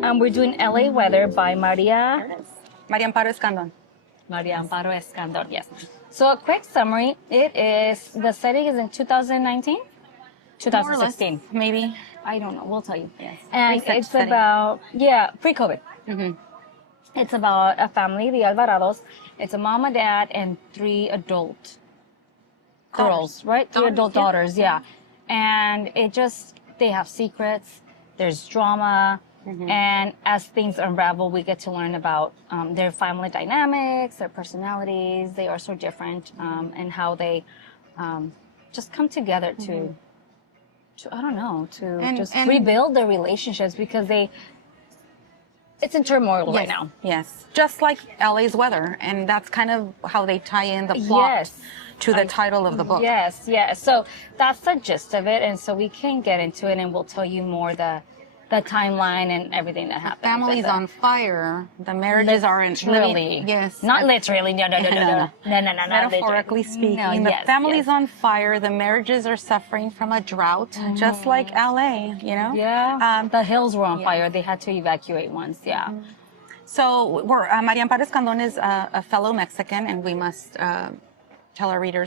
We're doing LA Weather by María Amparo Escandon. María Amparo Escandon, yes. So a quick summary, the setting is in 2019? 2016. Maybe. I don't know, we'll tell you. Yes. And Recent it's setting. about, pre-COVID. It's about a family, the Alvarados. It's a mom, a dad, and 3 adult girls, right? 3 adult daughters, yeah. And they have secrets, there's drama, and as things unravel, we get to learn about their family dynamics, their personalities. They are so different, and how they just come together to rebuild their relationships, because it's in turmoil right now. Yes, just like LA's weather, and that's kind of how they tie in the plot to the title of the book. Yes. So that's the gist of it, and so we can get into it, and we'll tell you more the timeline and everything that happens. The family's on fire. The marriages aren't literally. Yes, not literally. No. Metaphorically speaking, the family's on fire. The marriages are suffering from a drought, just like LA. Yeah. The hills were on fire. They had to evacuate once. Yeah. So María Amparo Escandon is a fellow Mexican, and we must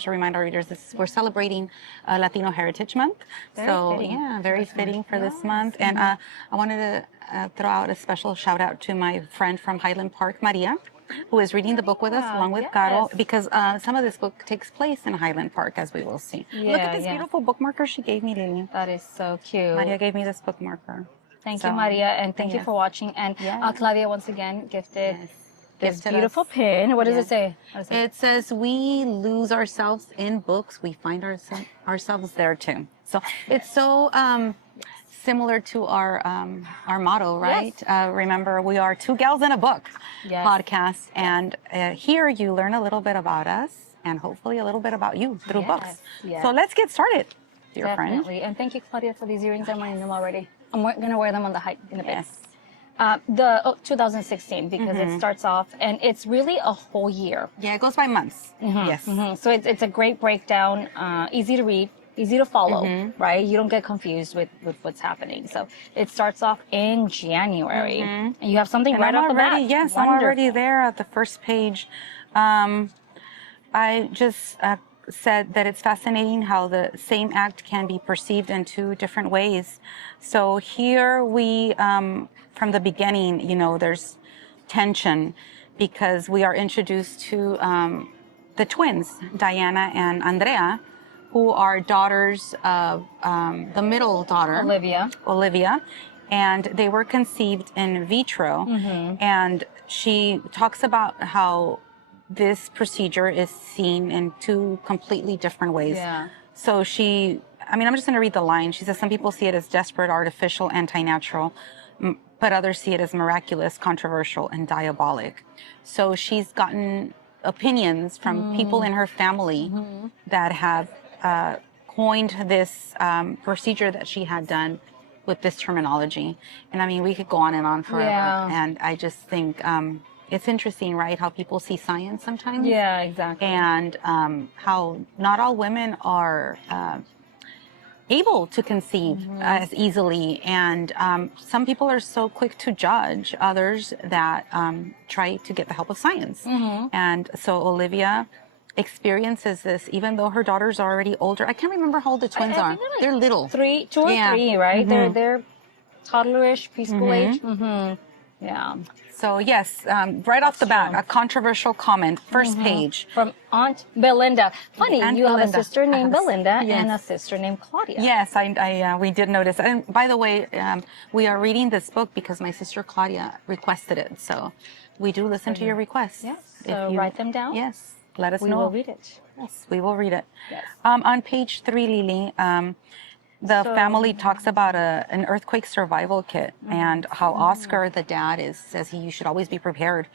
remind our readers, we're celebrating Latino Heritage Month. Very fitting for this month. And I wanted to throw out a special shout out to my friend from Highland Park, Maria, who is reading the book with us along with Caro, because some of this book takes place in Highland Park, as we will see. Look at this beautiful bookmarker she gave me, Lily. That is so cute. Maria gave me this bookmarker. Thank you, Maria, and thank you for watching. And Claudia, once again, gifted this beautiful pin. What does it say? It says, "We lose ourselves in books. We find ourselves there too." So it's so similar to our motto, right? Yes. Remember, we are 2 Gals in a Book podcast, and here you learn a little bit about us, and hopefully a little bit about you through books. Yes. So let's get started, dear Definitely. friend. And thank you, Claudia, for these earrings. I'm wearing them already. I'm going to wear them on the hike in a bit. Yes. 2016, because it starts off, and it's really a whole year. Yeah, it goes by months. Yes. So it's a great breakdown, easy to read, easy to follow, right? You don't get confused with what's happening. So it starts off in January, and you have something right off the bat. Yes, wonderful. I'm already there at the first page. I just said that it's fascinating how the same act can be perceived in 2 different ways. So here we, from the beginning, there's tension, because we are introduced to the twins, Diana and Andrea, who are daughters of the middle daughter, Olivia, and they were conceived in vitro. And she talks about how this procedure is seen in 2 completely different ways. Yeah. So I'm just going to read the line. She says, "Some people see it as desperate, artificial, anti-natural, but others see it as miraculous, controversial, and diabolic." So she's gotten opinions from people in her family that have coined this procedure that she had done with this terminology. And we could go on and on forever. Yeah. And I just think it's interesting, right, how people see science sometimes. Yeah, exactly. And how not all women are able to conceive as easily. And some people are so quick to judge others that try to get the help of science. And so Olivia experiences this, even though her daughters are already older. I can't remember how old the twins are. They're little. 2 or 3, right? They're toddlerish, preschool age. Yeah. So yes, right off the bat, a controversial comment, first page. From Aunt Belinda. Funny, Aunt you have Belinda. a sister named Belinda and a sister named Claudia. Yes, we did notice. And by the way, we are reading this book because my sister Claudia requested it. So we do listen to your requests. Yes, so write them down. Yes, let us know. We will read it. Yes, we will read it. Yes. On page 3, Lily, the family talks about an earthquake survival kit, and how Oscar, the dad, says you should always be prepared,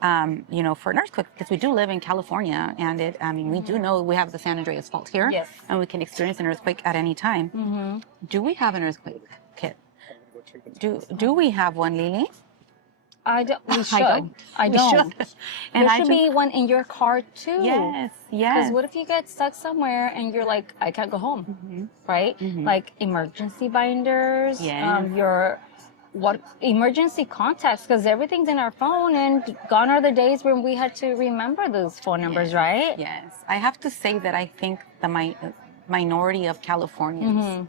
for an earthquake, because we do live in California, and we do know we have the San Andreas Fault here, and we can experience an earthquake at any time. Do we have an earthquake kit? Do we have one, Lily? I don't. We should. I don't. And there should be one in your car too. Yes. Because what if you get stuck somewhere and you're like, I can't go home, right? Like emergency binders, your what emergency contacts, because everything's in our phone, and gone are the days when we had to remember those phone numbers, right? Yes. I have to say that I think the minority of Californians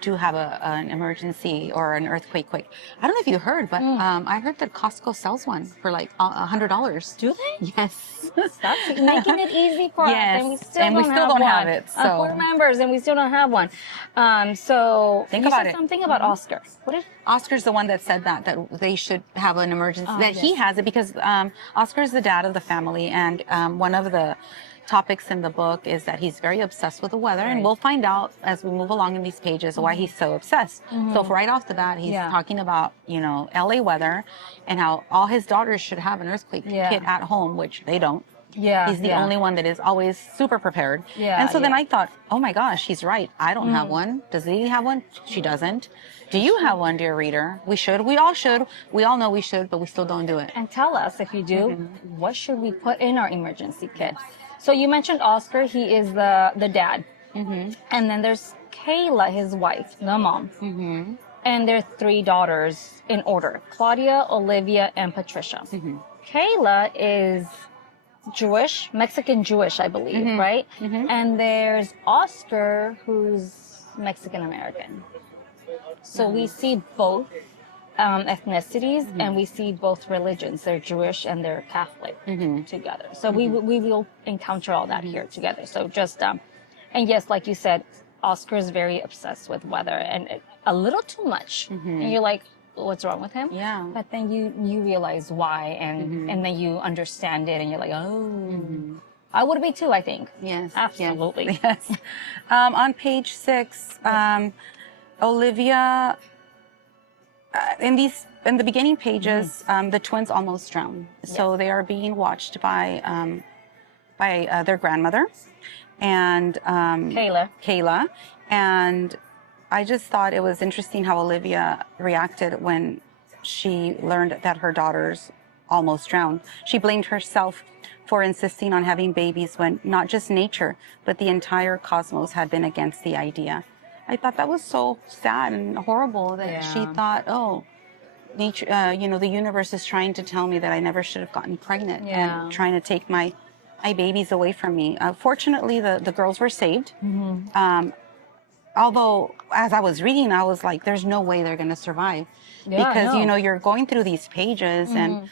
do have an emergency or an earthquake quick. I don't know if you heard, but I heard that Costco sells one for like $100. Do they? Yes. That's making it easy for us, and we still don't have it. So we're members, and we still don't have one. So think you about said it. something about Oscar. What did Oscar's the one that said that they should have an emergency. That he has it because Oscar is the dad of the family, and one of the topics in the book is that he's very obsessed with the weather, and we'll find out as we move along in these pages why he's so obsessed. So right off the bat, he's talking about, you know, LA weather and how all his daughters should have an earthquake kit at home, which they don't. He's the only one that is always super prepared. And so then I thought, oh my gosh, he's right. I don't have one. Does Lily have one? She doesn't. Do you have one, dear reader? We should. We all should. We all know we should, but we still don't do it. And tell us, if you do, what should we put in our emergency kit? So you mentioned Oscar. He is the dad. And then there's Kayla, his wife, the mom. And their 3 daughters in order: Claudia, Olivia, and Patricia. Kayla is Jewish, Mexican Jewish, I believe, right? And there's Oscar, who's Mexican American. So we see both ethnicities, and we see both religions. They're Jewish and they're Catholic together. So we will encounter all that here together. So just and yes, like you said, Oscar is very obsessed with weather, and a little too much. And you're like, what's wrong with him? But then you realize why, and then you understand it, and you're like, oh. I would be too, I think. Yes. Absolutely. Yes. On page 6, Olivia, in the beginning pages, the twins almost drown. So they are being watched by their grandmother and Kayla. And I just thought it was interesting how Olivia reacted when she learned that her daughters almost drowned. She blamed herself for insisting on having babies when not just nature, but the entire cosmos had been against the idea. I thought that was so sad and horrible that she thought, oh, nature, the universe is trying to tell me that I never should have gotten pregnant and trying to take my babies away from me. Fortunately, the girls were saved. Although, as I was reading, I was like, there's no way they're going to survive. Because, you're going through these pages and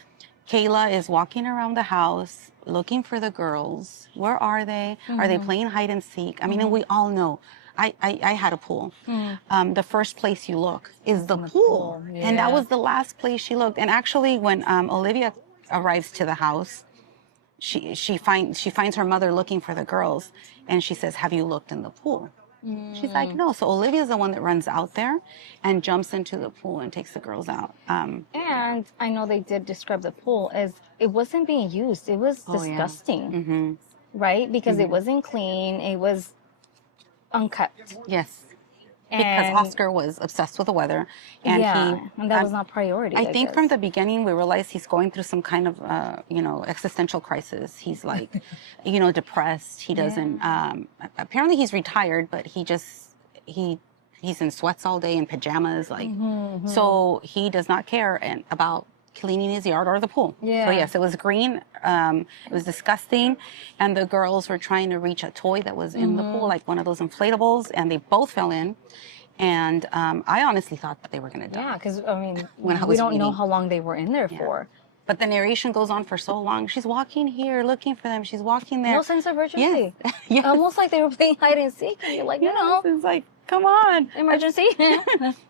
Kayla is walking around the house looking for the girls. Where are they? Are they playing hide and seek? I mean, and we all know. I had a pool. The first place you look is the pool. And that was the last place she looked. And actually, when Olivia arrives to the house, she finds her mother looking for the girls. And she says, have you looked in the pool? She's like, no. So Olivia's the one that runs out there and jumps into the pool and takes the girls out. And I know they did describe the pool as it wasn't being used. It was disgusting, right? Because it wasn't clean. It was unkept. Yes. Because Oscar was obsessed with the weather. And and that was not priority. I think from the beginning, we realized he's going through some kind of, existential crisis. He's like, depressed. He doesn't, apparently he's retired, but he's in sweats all day in pajamas. So he does not care about cleaning his yard or the pool. So yes, it was green. It was disgusting. And the girls were trying to reach a toy that was in the pool, like one of those inflatables, and they both fell in. And I honestly thought that they were going to die. Yeah, because, we don't know how long they were in there for. But the narration goes on for so long. She's walking here, looking for them. She's walking there. No sense of urgency. Yes. Almost like they were playing hide and seek. And you're like, It's like, come on. Emergency.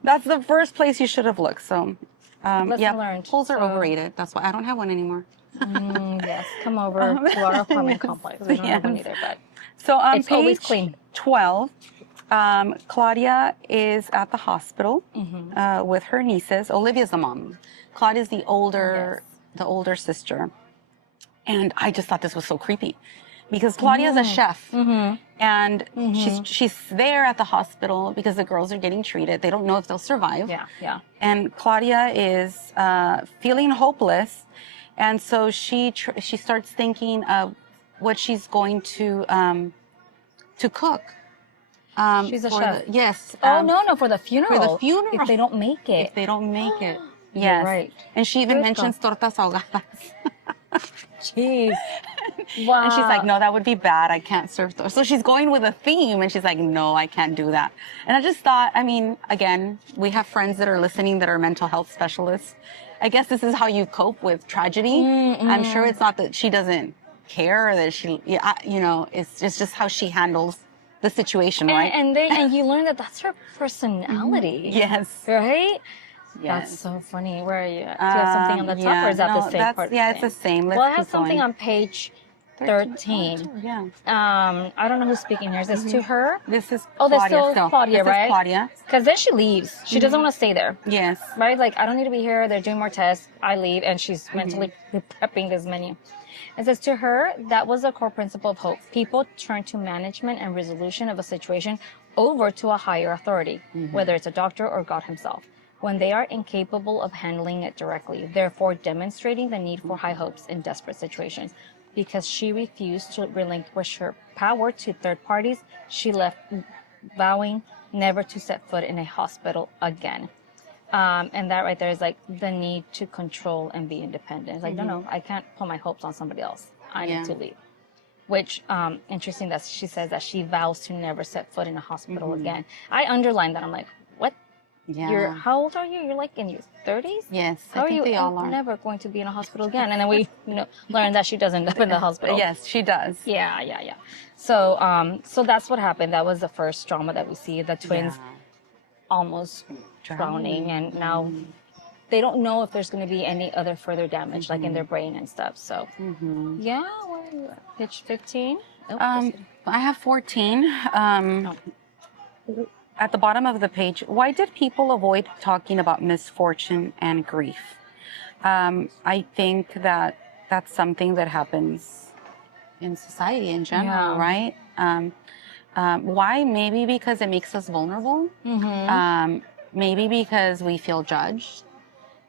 That's the first place you should have looked. So, lesson learned. Pools are overrated. That's why I don't have one anymore. Yes, come over to our apartment complex. We don't have one either, but so it's always clean. 12, Claudia is at the hospital with her nieces. Olivia's the mom. Claudia's the older sister. And I just thought this was so creepy because Claudia's a chef. And she's there at the hospital because the girls are getting treated. They don't know if they'll survive. Yeah. And Claudia is feeling hopeless. And so she starts thinking of what she's going to cook. She's a for chef. Yes. Oh, no, for the funeral. For the funeral. If they don't make it. If they don't make it. You're Yes. right. And she even Good mentions tortas ahogadas. Jeez. Wow. And she's like, no, that would be bad. I can't serve those. So she's going with a theme, and she's like, no, I can't do that. And I just thought, I mean, again, we have friends that are listening that are mental health specialists. I guess this is how you cope with tragedy. I'm sure it's not that she doesn't care, or that she, you know, it's just how she handles the situation, right? And you learn that that's her personality. Yes. Right? Yes. That's so funny. Where are you? Do you have something on the top, or is that the same part? Yeah, it's the same. Let's well, I have keep something going. on page 13. Yeah. I don't know who's speaking here. Is this to her? This is Oh, Claudia that's still still. Claudia, This right? is Claudia. Because then she leaves. She doesn't want to stay there. Yes. Right? Like, I don't need to be here. They're doing more tests. I leave. And she's mentally prepping this menu. It says, to her, that was the core principle of hope. People turn to management and resolution of a situation over to a higher authority, whether it's a doctor or God himself, when they are incapable of handling it directly, therefore demonstrating the need for high hopes in desperate situations. Because she refused to relinquish her power to third parties, she left vowing never to set foot in a hospital again. And that right there is like the need to control and be independent. It's like, no, I can't put my hopes on somebody else. I need to leave. Which, interesting that she says that she vows to never set foot in a hospital again. I underlined that. I'm like, what? Yeah. How old are you? You're like in your 30s? Yes. How I think are they you all are. never going to be in a hospital again? And then we learn that she does end up in the hospital. Yes, she does. Yeah. So, so that's what happened. That was the first drama that we see. The twins almost drowning, and now they don't know if there's going to be any other further damage, like in their brain and stuff. So, yeah, where are you at? Page 15? Oh, I have 14. At the bottom of the page, why did people avoid talking about misfortune and grief? I think that that's something that happens in society in general, right? Why? Maybe because it makes us vulnerable. Maybe because we feel judged.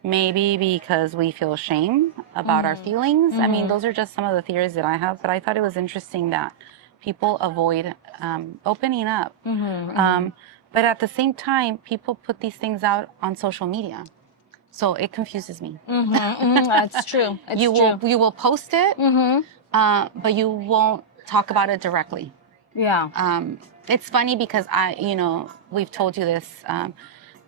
Maybe because we feel shame about our feelings. I mean, those are just some of the theories that I have, but I thought it was interesting that people avoid opening up. But at the same time, people put these things out on social media. So it confuses me. That's true. You will post it, but you won't talk about it directly. Yeah. It's funny because we've told you this.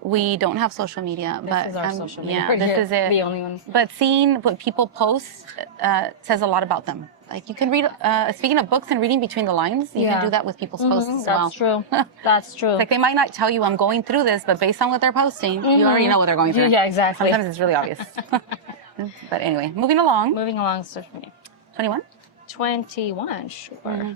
We don't have social media, This but is our social media. yeah, this is it. The only one. But seeing what people post says a lot about them. Like you can read. Speaking of books and reading between the lines, you can do that with people's posts as well. That's true. That's true. Like they might not tell you I'm going through this, but based on what they're posting, you already know what they're going through. Yeah, exactly. Sometimes it's really obvious. But anyway, moving along. Moving along, social media. 21. 21, sure.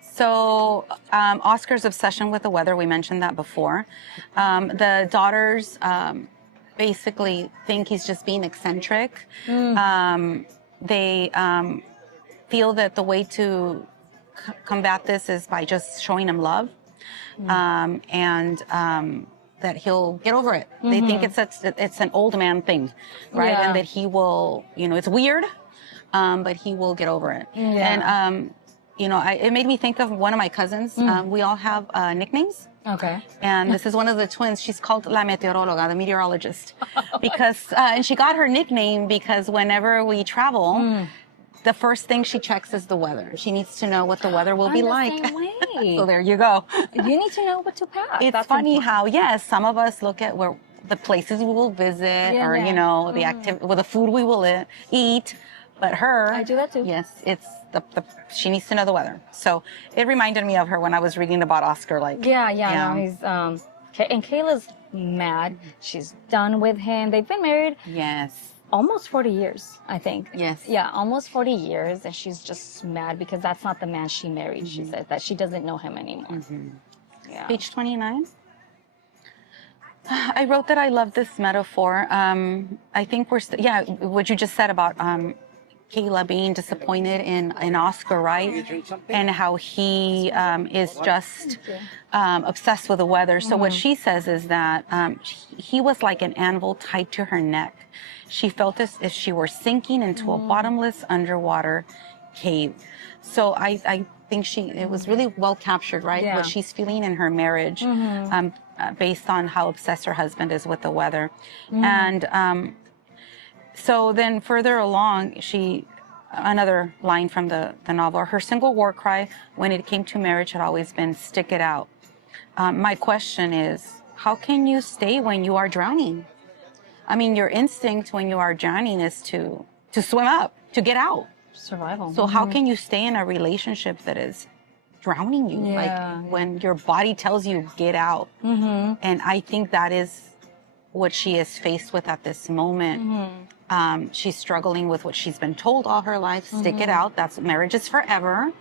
So Oscar's obsession with the weather, we mentioned that before. The daughters basically think he's just being eccentric. They feel that the way to combat this is by just showing him love, and that he'll get over it. They think it's an old man thing, right? Yeah. And that he will, it's weird, but he will get over it. Yeah. And it made me think of one of my cousins. We all have nicknames. Okay. And this is one of the twins. She's called La Meteorologa, the meteorologist, because and she got her nickname because whenever we travel, the first thing she checks is the weather. She needs to know what the weather will be like. Same way. So there you go. You need to know what to pack. It's funny how some of us look at where the places we will visit, or the activity, the food we will eat. But her, I do that too. Yes, it's she needs to know the weather. So it reminded me of her when I was reading about Oscar. Like, no, he's and Kayla's mad. She's done with him. They've been married. Yes. Almost 40 years, I think. Yes. Yeah, almost 40 years, and she's just mad because that's not the man she married. She says that she doesn't know him anymore. Yeah. Page 29. I wrote that I love this metaphor. I think what you just said about Kayla being disappointed in Oscar, right? And how he is just obsessed with the weather. So what she says is that he was like an anvil tied to her neck. She felt as if she were sinking into a bottomless underwater cave. So I think it was really well captured, right? Yeah. What she's feeling in her marriage, based on how obsessed her husband is with the weather. And so then further along, another line from the novel, her single war cry when it came to marriage had always been, stick it out. My question is, how can you stay when you are drowning? I mean, your instinct when you are drowning is to swim up, to get out. Survival. So how can you stay in a relationship that is drowning you? Like when your body tells you get out. And I think that is what she is faced with at this moment. She's struggling with what she's been told all her life. Stick it out. That's marriage is forever.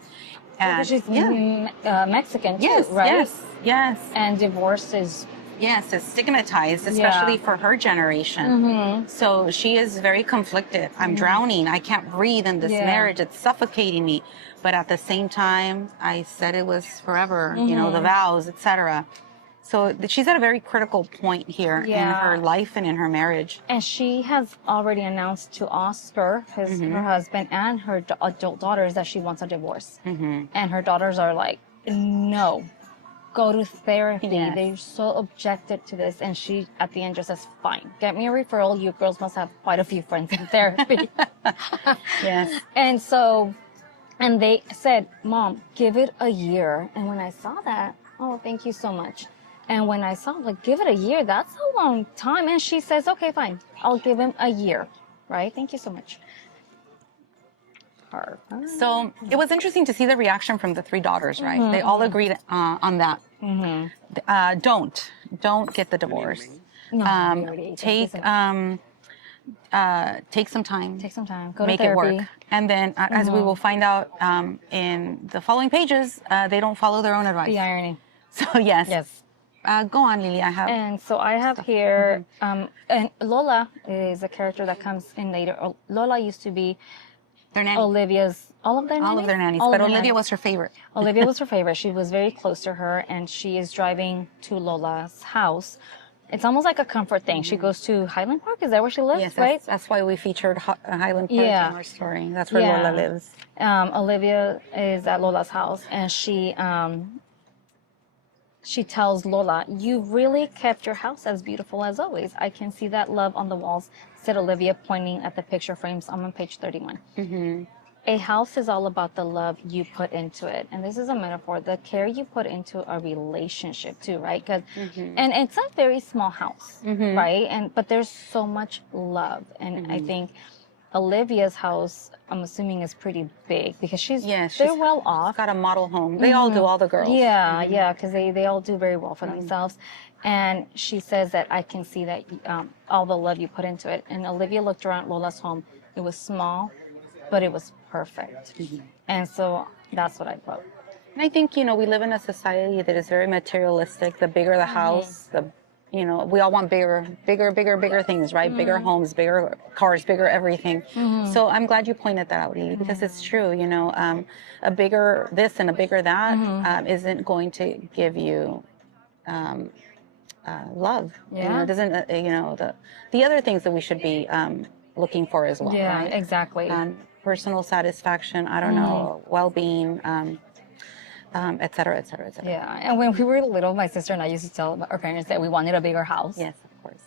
And she's Mexican too, right? Yes. And divorce is... Yes, it's stigmatized, especially for her generation. So she is very conflicted. I'm drowning. I can't breathe in this marriage. It's suffocating me. But at the same time, I said it was forever, you know, the vows, etc. So she's at a very critical point here in her life and in her marriage. And she has already announced to Oscar, her husband, and her adult daughters that she wants a divorce. And her daughters are like, no. Go to therapy. They're so objected to this, and she at the end just says, fine, get me a referral. You girls must have quite a few friends in therapy. And so, and they said, Mom, give it a year. And when I saw that, oh, thank you so much. And when I saw, like, give it a year, that's a long time. And she says, okay, fine, I'll give him a year, right? Thank you so much. So it was interesting to see the reaction from the three daughters, right? They all agreed on that. Don't get the divorce. Take some time. Take some time. Go make to therapy. It work. And then, as we will find out in the following pages, they don't follow their own advice. The irony. So yes. Go on, Lily. And so I have here, and Lola is a character that comes in later. Lola used to be their nanny. Olivia's, all of their nannies? But Olivia was her favorite. Olivia was her favorite. She was very close to her, and she is driving to Lola's house. It's almost like a comfort thing. She goes to Highland Park. Is that where she lives? Yes, right? That's why we featured Highland Park in our story. That's where Lola lives. Olivia is at Lola's house, and she tells Lola, you really kept your house as beautiful as always. I can see that love on the walls, said Olivia, pointing at the picture frames. I'm on page 31. A house is all about the love you put into it. And this is a metaphor, the care you put into a relationship too, right? And it's a very small house, right? But there's so much love. And I think Olivia's house, I'm assuming, is pretty big because they're well off. She's got a model home. They all do, all the girls. Yeah, because they all do very well for themselves. And she says that I can see that all the love you put into it. And Olivia looked around Lola's home. It was small, but it was perfect. And so that's what I wrote. And I think, we live in a society that is very materialistic. The bigger the house, we all want bigger things, right? Bigger homes, bigger cars, bigger everything. So I'm glad you pointed that out, Lily, because it's true. A bigger this and a bigger that isn't going to give you love. It doesn't. The other things that we should be looking for as well. Yeah, right? exactly. Personal satisfaction. I don't know, well-being. Et cetera, et cetera, et cetera. Yeah, and when we were little, my sister and I used to tell our parents that we wanted a bigger house. Yes, of course.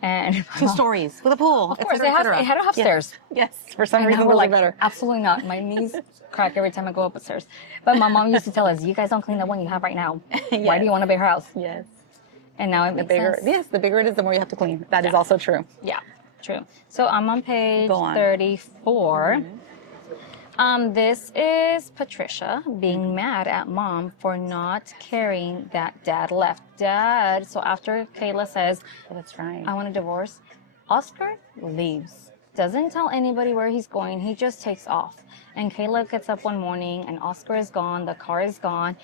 And 2 stories with a pool. Of course, it had an upstairs. Yes, for some reason we're like, better. Absolutely not. My knees crack every time I go upstairs. But my mom used to tell us, you guys don't clean the one you have right now. Why do you want a bigger house? Yes. And now it makes sense. Yes, the bigger it is, the more you have to clean. That is also true. Yeah, true. So I'm on page 34. This is Patricia being mad at Mom for not caring that Dad left. So after Kayla says, that's right, I want a divorce, Oscar leaves. Doesn't tell anybody where he's going. He just takes off. And Kayla gets up one morning and Oscar is gone. The car is gone.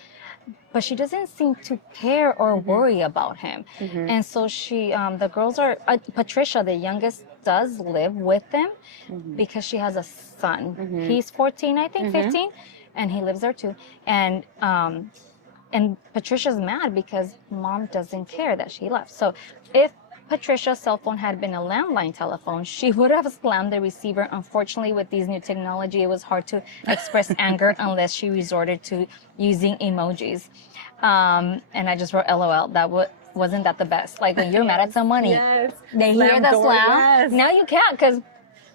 But she doesn't seem to care or worry about him. And so the girls are, Patricia, the youngest, does live with them because she has a son. He's 14, I think, 15, and he lives there too. And Patricia's mad because Mom doesn't care that she left. So if Patricia's cell phone had been a landline telephone, she would have slammed the receiver. Unfortunately, with these new technology, it was hard to express anger unless she resorted to using emojis. And I just wrote LOL. Wasn't that the best? Like when you're mad at someone, Yes. they hear the slam. Yes. Now you can't, because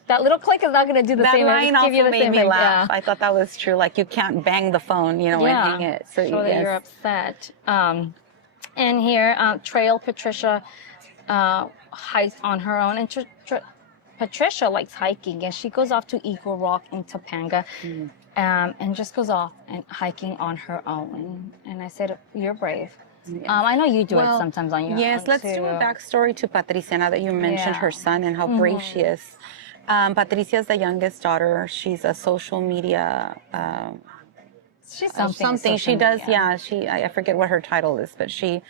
that little click is not going to do the That same. line also made me laugh. Yeah. I thought that was true. Like you can't bang the phone, you know, and hang it. So show that you're upset. And here, Trail Patricia hikes on her own, and Patricia likes hiking, and she goes off to Eagle Rock in Topanga, and just goes off and hiking on her own. And I said, "You're brave." I know you do it sometimes on your own. Yes, let's do a backstory to Patricia now that you mentioned her son and how brave she is. Patricia is the youngest daughter. She's a social media. She's something. She does. Yeah. I forget what her title is, but she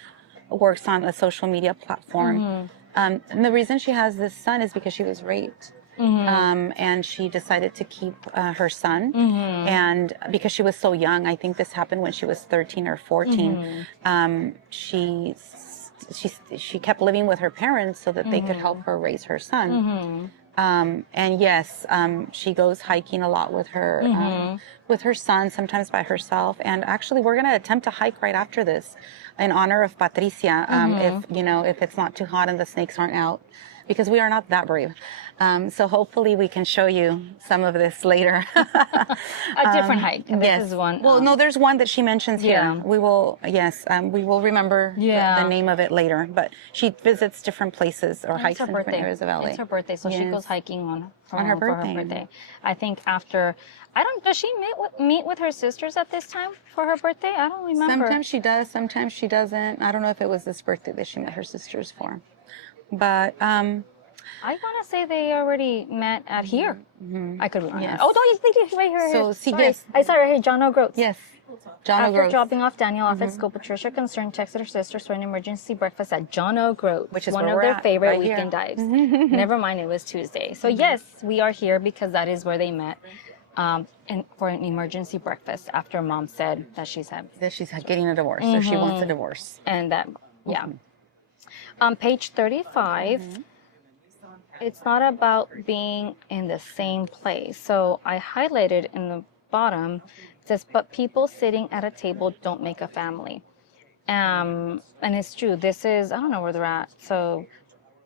works on a social media platform. And the reason she has this son is because she was raped. And she decided to keep her son. And because she was so young, I think this happened when she was 13 or 14. She kept living with her parents so that they could help her raise her son. And yes, she goes hiking a lot with her son, sometimes by herself. And actually, we're going to attempt to hike right after this in honor of Patricia, if it's not too hot and the snakes aren't out, because we are not that brave. So hopefully we can show you some of this later. A different hike. This is one. Well, no, there's one that she mentions here. Yeah. We will remember the name of it later. But she visits different places or hikes in different areas of LA. It's her birthday, so she goes hiking on her for birthday. her birthday. I think after, does she meet with her sisters at this time for her birthday? I don't remember. Sometimes she does, sometimes she doesn't. I don't know if it was this birthday that she met her sisters for. But I want to say they already met at here. I could be wrong. Yes. Oh, no, you think it's right here. So, see, sorry. yes. I saw right here, John O'Groats. Yes. John After O'Groats. dropping off Daniel off at school, Patricia, concerned, texted her sisters for an emergency breakfast at John O'Groats, which is one where of we're their at, favorite right weekend dives. Never mind, it was Tuesday. So yes, we are here because that is where they met, for an emergency breakfast after Mom said that she's getting a divorce, or she wants a divorce. And that, on page 35. It's not about being in the same place. So I highlighted in the bottom, it says, but people sitting at a table don't make a family. And it's true. This is, I don't know where they're at. So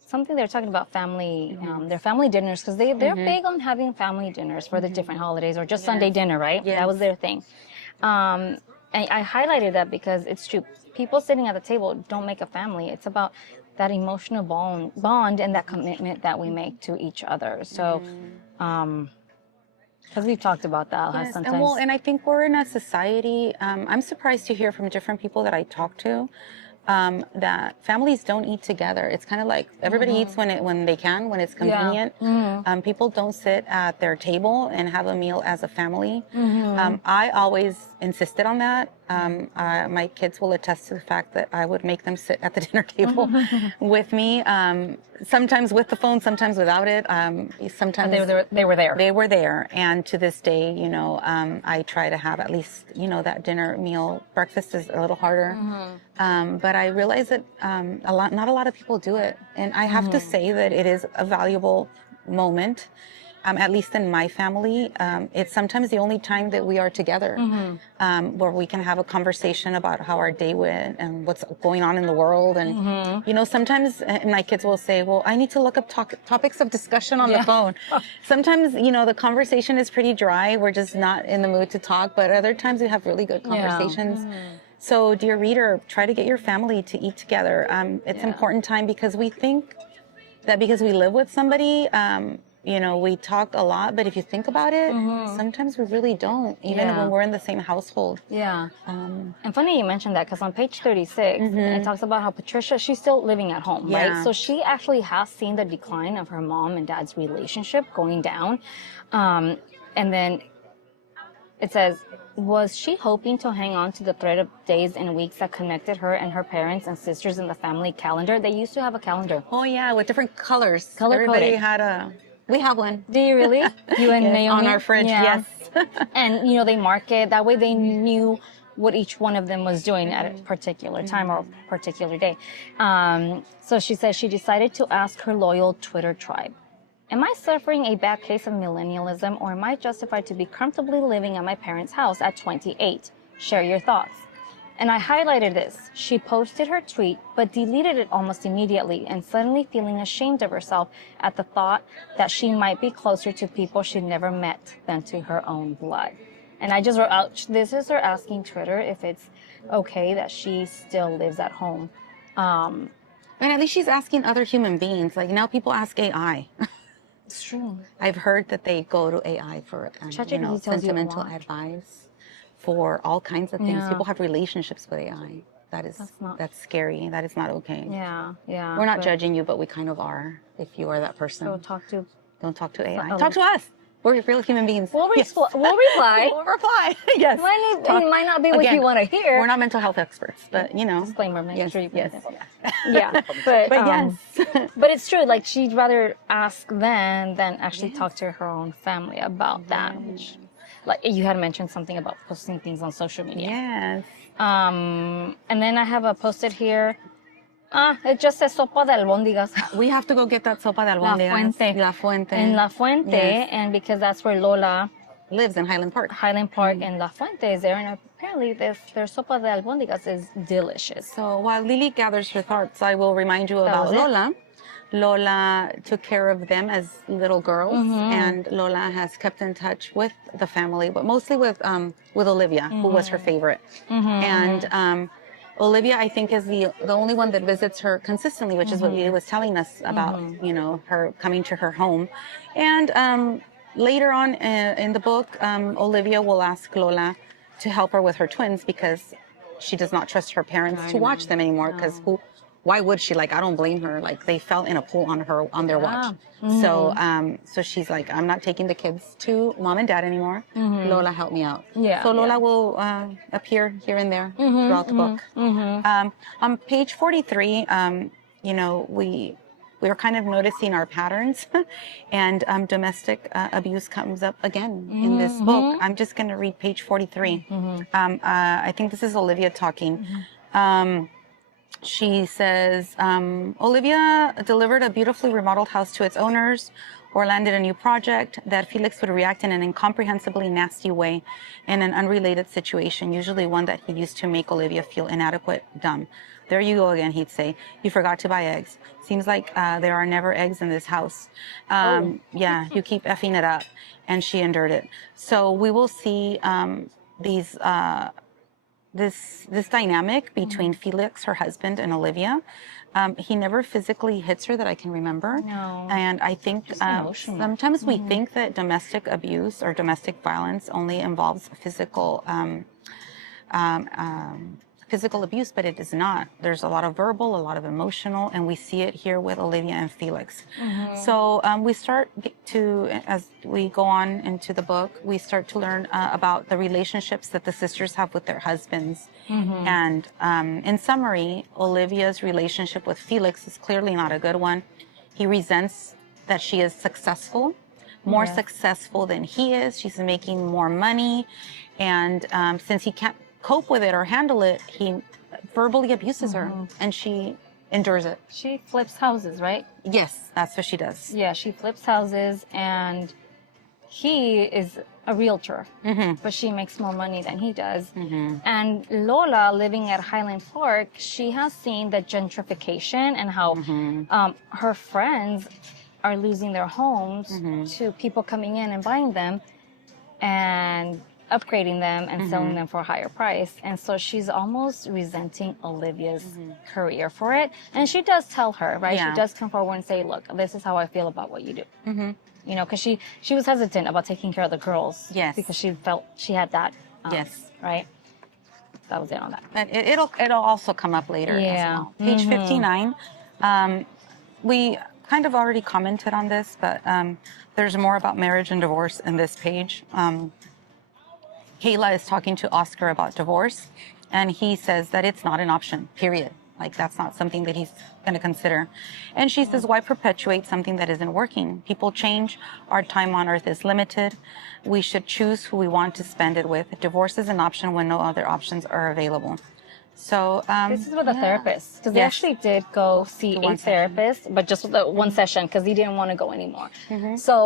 something they're talking about family, their family dinners, because they're big on having family dinners for the different holidays, or just Sunday dinner, right? That was their thing. And I highlighted that because it's true. People sitting at the table don't make a family. It's about that emotional bond and that commitment that we make to each other. So, because we've talked about that sometimes. And I think we're in a society, I'm surprised to hear from different people that I talk to, that families don't eat together. It's kind of like everybody eats when they can, when it's convenient. People don't sit at their table and have a meal as a family. I always insisted on that. My kids will attest to the fact that I would make them sit at the dinner table with me. Sometimes with the phone, sometimes without it. Sometimes they were there. They were there, and to this day, I try to have at least that dinner meal. Breakfast is a little harder, but I realize that not a lot of people do it, and I have to say that it is a valuable moment. At least in my family, it's sometimes the only time that we are together, where we can have a conversation about how our day went and what's going on in the world. And, sometimes my kids will say, well, I need to look up topics of discussion on the phone. Sometimes, the conversation is pretty dry. We're just not in the mood to talk. But other times we have really good conversations. So, dear reader, try to get your family to eat together. It's an important time because we think that because we live with somebody, we talk a lot, but if you think about it, sometimes we really don't, even when we're in the same household. Yeah. And funny you mentioned that, because on page 36, it talks about how Patricia, she's still living at home, right? So she actually has seen the decline of her mom and dad's relationship going down. And then it says, was she hoping to hang on to the thread of days and weeks that connected her and her parents and sisters in the family calendar? They used to have a calendar. Oh, yeah, with different colors. Color-coded. Everybody we have one. Do you really? You and Naomi? On our fridge, yes. And, they mark it. That way they knew what each one of them was doing at a particular time or particular day. So she says she decided to ask her loyal Twitter tribe, am I suffering a bad case of millennialism, or am I justified to be comfortably living at my parents' house at 28? Share your thoughts. And I highlighted this. She posted her tweet, but deleted it almost immediately, and suddenly feeling ashamed of herself at the thought that she might be closer to people she'd never met than to her own blood. And I just wrote out, this is her asking Twitter if it's okay that she still lives at home. And at least she's asking other human beings. Like now people ask AI. It's true. I've heard that they go to AI for sentimental advice for all kinds of things. Yeah. People have relationships with AI. That's scary. That is not okay. Yeah, yeah. We're not judging you, but we kind of are. If you are that person, Don't talk to AI. Talk to us. We're real human beings. We'll reply. We'll reply. Yes. It might not be what you want to hear. We're not mental health experts, but you know. Disclaimer. Make sure you yes. Yeah, but yes. But it's true. Like she'd rather ask them than actually talk to her own family about that. Which, like you had mentioned something about posting things on social media. Yes. And then I have a posted here. It just says sopa de albóndigas. We have to go get that sopa de albóndigas. La Fuente. In La Fuente, yes. and because that's where Lola lives in Highland Park. And La Fuente is there, and apparently their sopa de albóndigas is delicious. So while Lily gathers her thoughts, I will remind you about Lola. Lola took care of them as little girls, and Lola has kept in touch with the family, but mostly with Olivia, who was her favorite. And Olivia, I think, is the only one that visits her consistently, which is what Lily was telling us about, you know, her coming to her home. And later on in the book, Olivia will ask Lola to help her with her twins because she does not trust her parents to watch them anymore. Because why would she? Like, I don't blame her. Like, they fell in a pool on their watch. So she's like, I'm not taking the kids to mom and dad anymore. Lola, help me out. So Lola will appear here and there throughout the book. On page 43, you know, we are kind of noticing our patterns, and domestic abuse comes up again in this book. I'm just going to read page 43. I think this is Olivia talking. She says, Olivia delivered a beautifully remodeled house to its owners or landed a new project that Felix would react in an incomprehensibly nasty way in an unrelated situation, usually one that he used to make Olivia feel inadequate, dumb. There you go again, he'd say. You forgot to buy eggs. Seems like there are never eggs in this house. Yeah, you keep effing it up. And she endured it. So we will see this dynamic between Felix, her husband, and Olivia. He never physically hits her that I can remember. No. And I think sometimes we think that domestic abuse or domestic violence only involves physical abuse, but it is not. There's a lot of verbal, a lot of emotional, and we see it here with Olivia and Felix. So we start to, as we go on into the book, we start to learn about the relationships that the sisters have with their husbands. And in summary, Olivia's relationship with Felix is clearly not a good one. He resents that she is successful, more successful than he is. She's making more money. And since he can't cope with it or handle it, he verbally abuses her, and she endures it. She flips houses, right? Yes, that's what she does. Yeah, she flips houses, and he is a realtor, but she makes more money than he does. And Lola, living at Highland Park, she has seen the gentrification and how her friends are losing their homes to people coming in and buying them and upgrading them and selling them for a higher price. And so she's almost resenting Olivia's career for it. And she does tell her, right? She does come forward and say, look, this is how I feel about what you do. You know, because she was hesitant about taking care of the girls. Yes. Because she felt she had that. Right? That was it on that. And it'll also come up later as well. Page 59. We kind of already commented on this, but there's more about marriage and divorce in this page. Kayla is talking to Oscar about divorce, and he says that it's not an option, period. Like, that's not something that he's going to consider. And she says, why perpetuate something that isn't working? People change. Our time on earth is limited. We should choose who we want to spend it with. Divorce is an option when no other options are available. So this is with a therapist, because they Yes. actually did go see a therapist, but just with the one session, because he didn't want to go anymore. So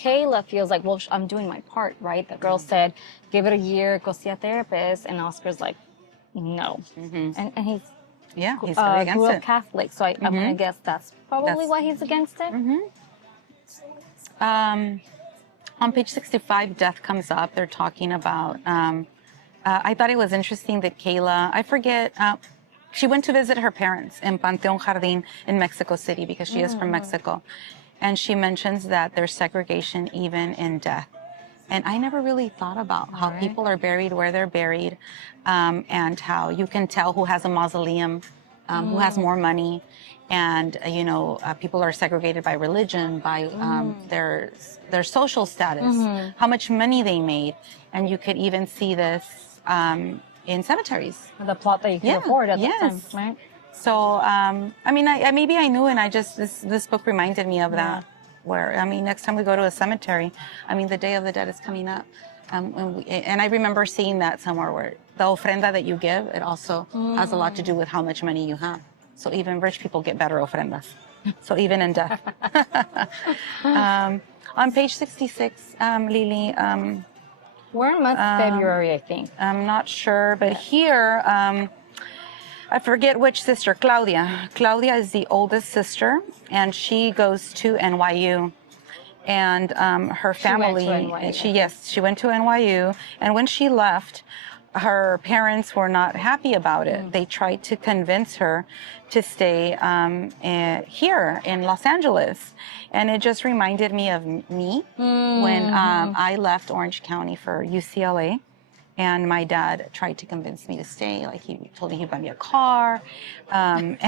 Kayla feels like, well, I'm doing my part, right? The girl said, give it a year, go see a therapist, and Oscar's like, no. And he's he's very against grew up it. Catholic, so I'm gonna guess that's probably why he's against it. On page 65, death comes up. They're talking about. I thought it was interesting that Kayla, I forget, she went to visit her parents in Panteon Jardín in Mexico City because she is from Mexico. And she mentions that there's segregation even in death. And I never really thought about how people are buried where they're buried, and how you can tell who has a mausoleum, who has more money. And, people are segregated by religion, by their social status, how much money they made. And you could even see this in cemeteries. The plot that you can afford at that time, right? So, maybe I knew, and this book reminded me of that. Where, next time we go to a cemetery, the Day of the Dead is coming up. And I remember seeing that somewhere where the ofrenda that you give, it also has a lot to do with how much money you have. So even rich people get better ofrendas. So even in death. On page 66, Lily, we're in month February, I think. I'm not sure, but here, I forget which sister, Claudia. Claudia is the oldest sister, and she goes to NYU. And her family, she went to NYU. And when she left, her parents were not happy about it. They tried to convince her to stay here in Los Angeles. And it just reminded me of me when I left Orange County for UCLA. And my dad tried to convince me to stay. Like, he told me he'd buy me a car. And,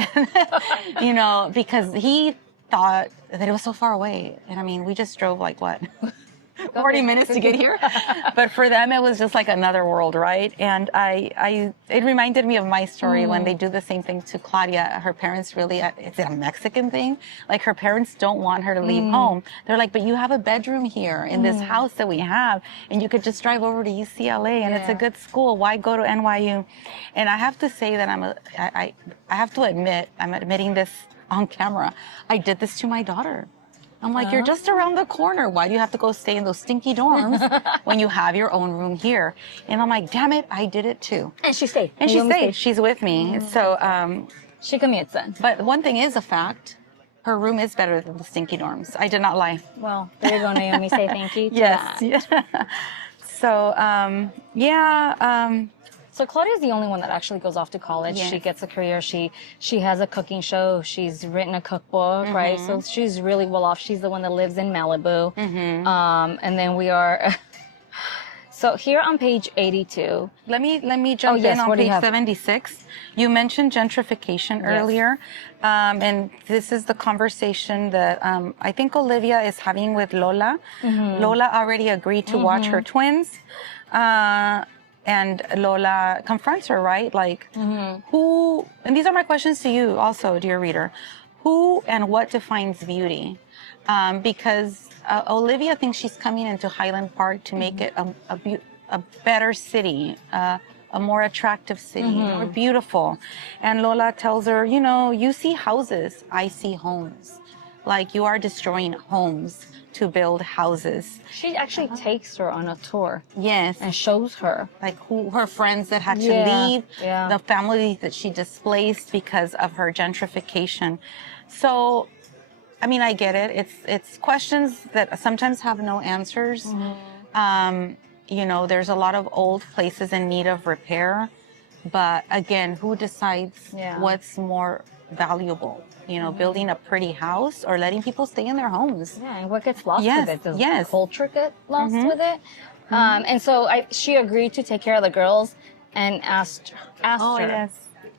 because he thought that it was so far away. And we just drove 40 minutes to get here. But for them, it was just like another world, right? And it reminded me of my story when they do the same thing to Claudia. Her parents really, it's a Mexican thing. Like, her parents don't want her to leave home. They're like, but you have a bedroom here in this house that we have, and you could just drive over to UCLA, and it's a good school. Why go to NYU? And I have to say that I have to admit, I'm admitting this on camera, I did this to my daughter. I'm like, you're just around the corner. Why do you have to go stay in those stinky dorms when you have your own room here? And I'm like, damn it, I did it too. And she stayed. And she stayed. She's with me. So, she commutes then. But one thing is a fact. Her room is better than the stinky dorms. I did not lie. Well, there you go, Naomi. Say thank you to Yes. that. So, So Claudia's the only one that actually goes off to college. Yes. She gets a career. She has a cooking show. She's written a cookbook, right? So she's really well off. She's the one that lives in Malibu. And then we are. So here on page 82. Let me jump in on page 76. You mentioned gentrification earlier. And this is the conversation that I think Olivia is having with Lola. Lola already agreed to watch her twins. And Lola confronts her, right? Like, who, and these are my questions to you also, dear reader, who and what defines beauty? Because Olivia thinks she's coming into Highland Park to make it a better city, a more attractive city, more beautiful. And Lola tells her, you see houses, I see homes. Like, you are destroying homes to build houses. She actually takes her on a tour. Yes. And shows her. Like, who her friends that had to leave, the family that she displaced because of her gentrification. So, I get it. It's questions that sometimes have no answers. There's a lot of old places in need of repair. But again, who decides what's more valuable? Building a pretty house or letting people stay in their homes. Yeah, and what gets lost with it? Does yes. culture get lost with it? And so she agreed to take care of the girls and asked her. Yes.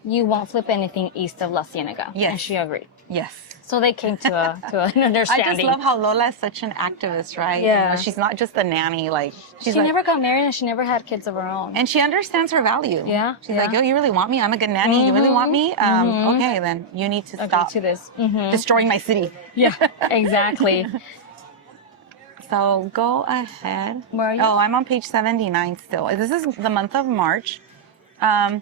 you won't flip anything east of La Cienega. Yes. And she agreed. Yes. So they came to an understanding. I just love how Lola is such an activist, right? Yeah. You know, she's not just a nanny. Like she never got married and she never had kids of her own. And she understands her value. Yeah. She's like, yo, you really want me? I'm a good nanny. You really want me? Okay, then you need to stop to this. destroying my city. Yeah, exactly. So go ahead. Where are you? Oh, I'm on page 79 still. This is the month of March. So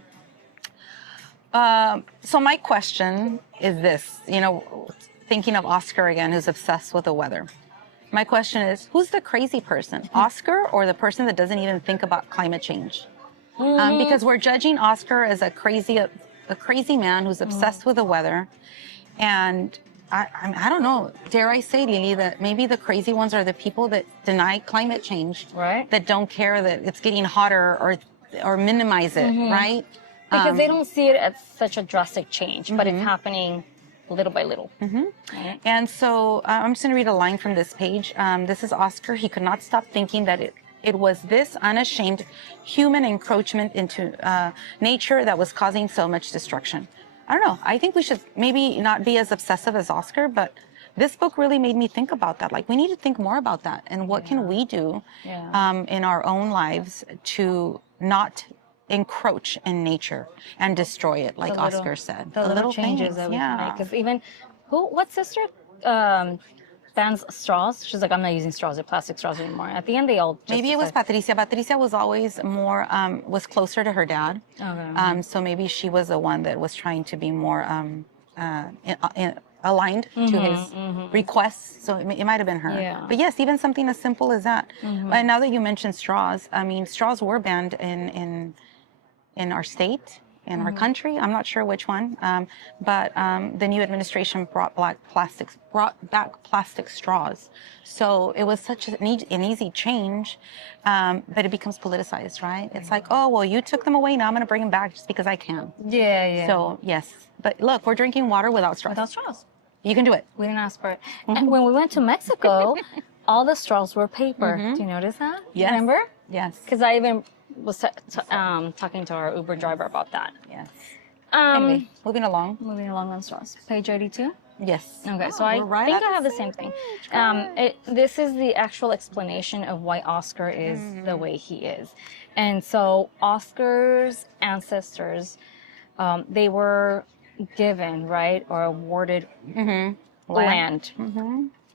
my question is this, you know, thinking of Oscar again, who's obsessed with the weather. My question is, who's the crazy person, Oscar or the person that doesn't even think about climate change? Because we're judging Oscar as a crazy man who's obsessed with the weather. And I don't know, dare I say, Lily, that maybe the crazy ones are the people that deny climate change, right? That don't care that it's getting hotter or minimize it, right? Because they don't see it as such a drastic change, but it's happening little by little. Right? And so I'm just going to read a line from this page. This is Oscar. He could not stop thinking that it was this unashamed human encroachment into nature that was causing so much destruction. I don't know. I think we should maybe not be as obsessive as Oscar, but this book really made me think about that. Like, we need to think more about that. And what can we do in our own lives to not encroach in nature and destroy it, like Oscar said. The little changes that we can make. Because even, what sister bans straws? She's like, I'm not using straws or plastic straws anymore. At the end, they all just maybe it was Patricia. Patricia was always more, was closer to her dad. Okay. So maybe she was the one that was trying to be more aligned to his requests. So it might have been her. Yeah. But yes, even something as simple as that. And now that you mentioned straws, I mean, straws were banned in our state, in our country. I'm not sure which one, but the new administration brought back plastic straws. So it was such an easy change, but it becomes politicized, right? It's like, oh, well, you took them away, now I'm going to bring them back just because I can. Yeah. So yes, but look, we're drinking water without straws. Without straws. You can do it. We didn't ask for it. And when we went to Mexico, all the straws were paper. Do you notice that? Yes. Remember? Yes. Because I even was talking to our Uber driver about that. Yes. Anyway, moving along on straws. Page 82. Yes. Okay, so I think I have the same thing. This is the actual explanation of why Oscar is the way he is. And so Oscar's ancestors, they were given, right, or awarded land.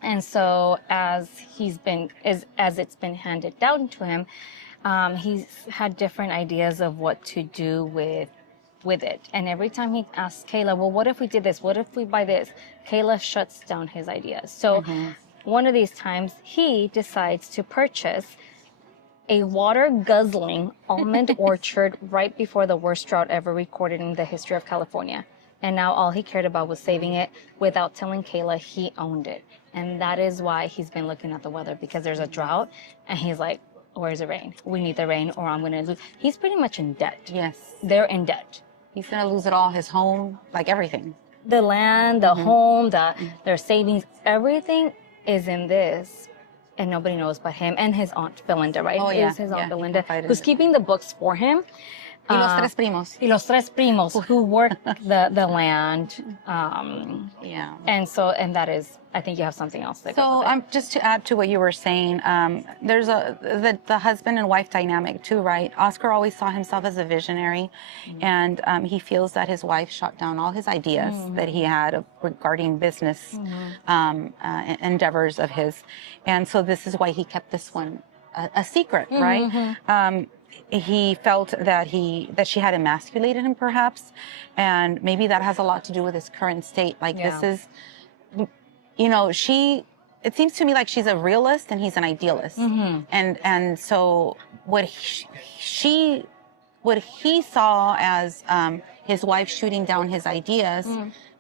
And so as it's been handed down to him, he's had different ideas of what to do with it. And every time he asks Kayla, well, what if we did this? What if we buy this? Kayla shuts down his ideas. So one of these times he decides to purchase a water-guzzling almond orchard right before the worst drought ever recorded in the history of California. And now all he cared about was saving it without telling Kayla he owned it. And that is why he's been looking at the weather, because there's a drought and he's like, where's the rain? We need the rain or I'm going to lose. He's pretty much in debt. Yes. They're in debt. He's going to lose it all, his home, like everything. The land, the home, their savings, everything is in this. And nobody knows but him and his aunt Belinda, right? Oh, yeah. Is his aunt Belinda, who's keeping the books for him. Y los tres primos. Y los tres primos who work the land. And that is, I think you have something else that goes with it. Just to add to what you were saying, there's the husband and wife dynamic too, right? Oscar always saw himself as a visionary, and he feels that his wife shot down all his ideas that he had regarding business endeavors of his. And so this is why he kept this one a secret, right? He felt that she had emasculated him, perhaps, and maybe that has a lot to do with his current state. Like this is, you know, it seems to me like she's a realist and he's an idealist, and so what he saw as his wife shooting down his ideas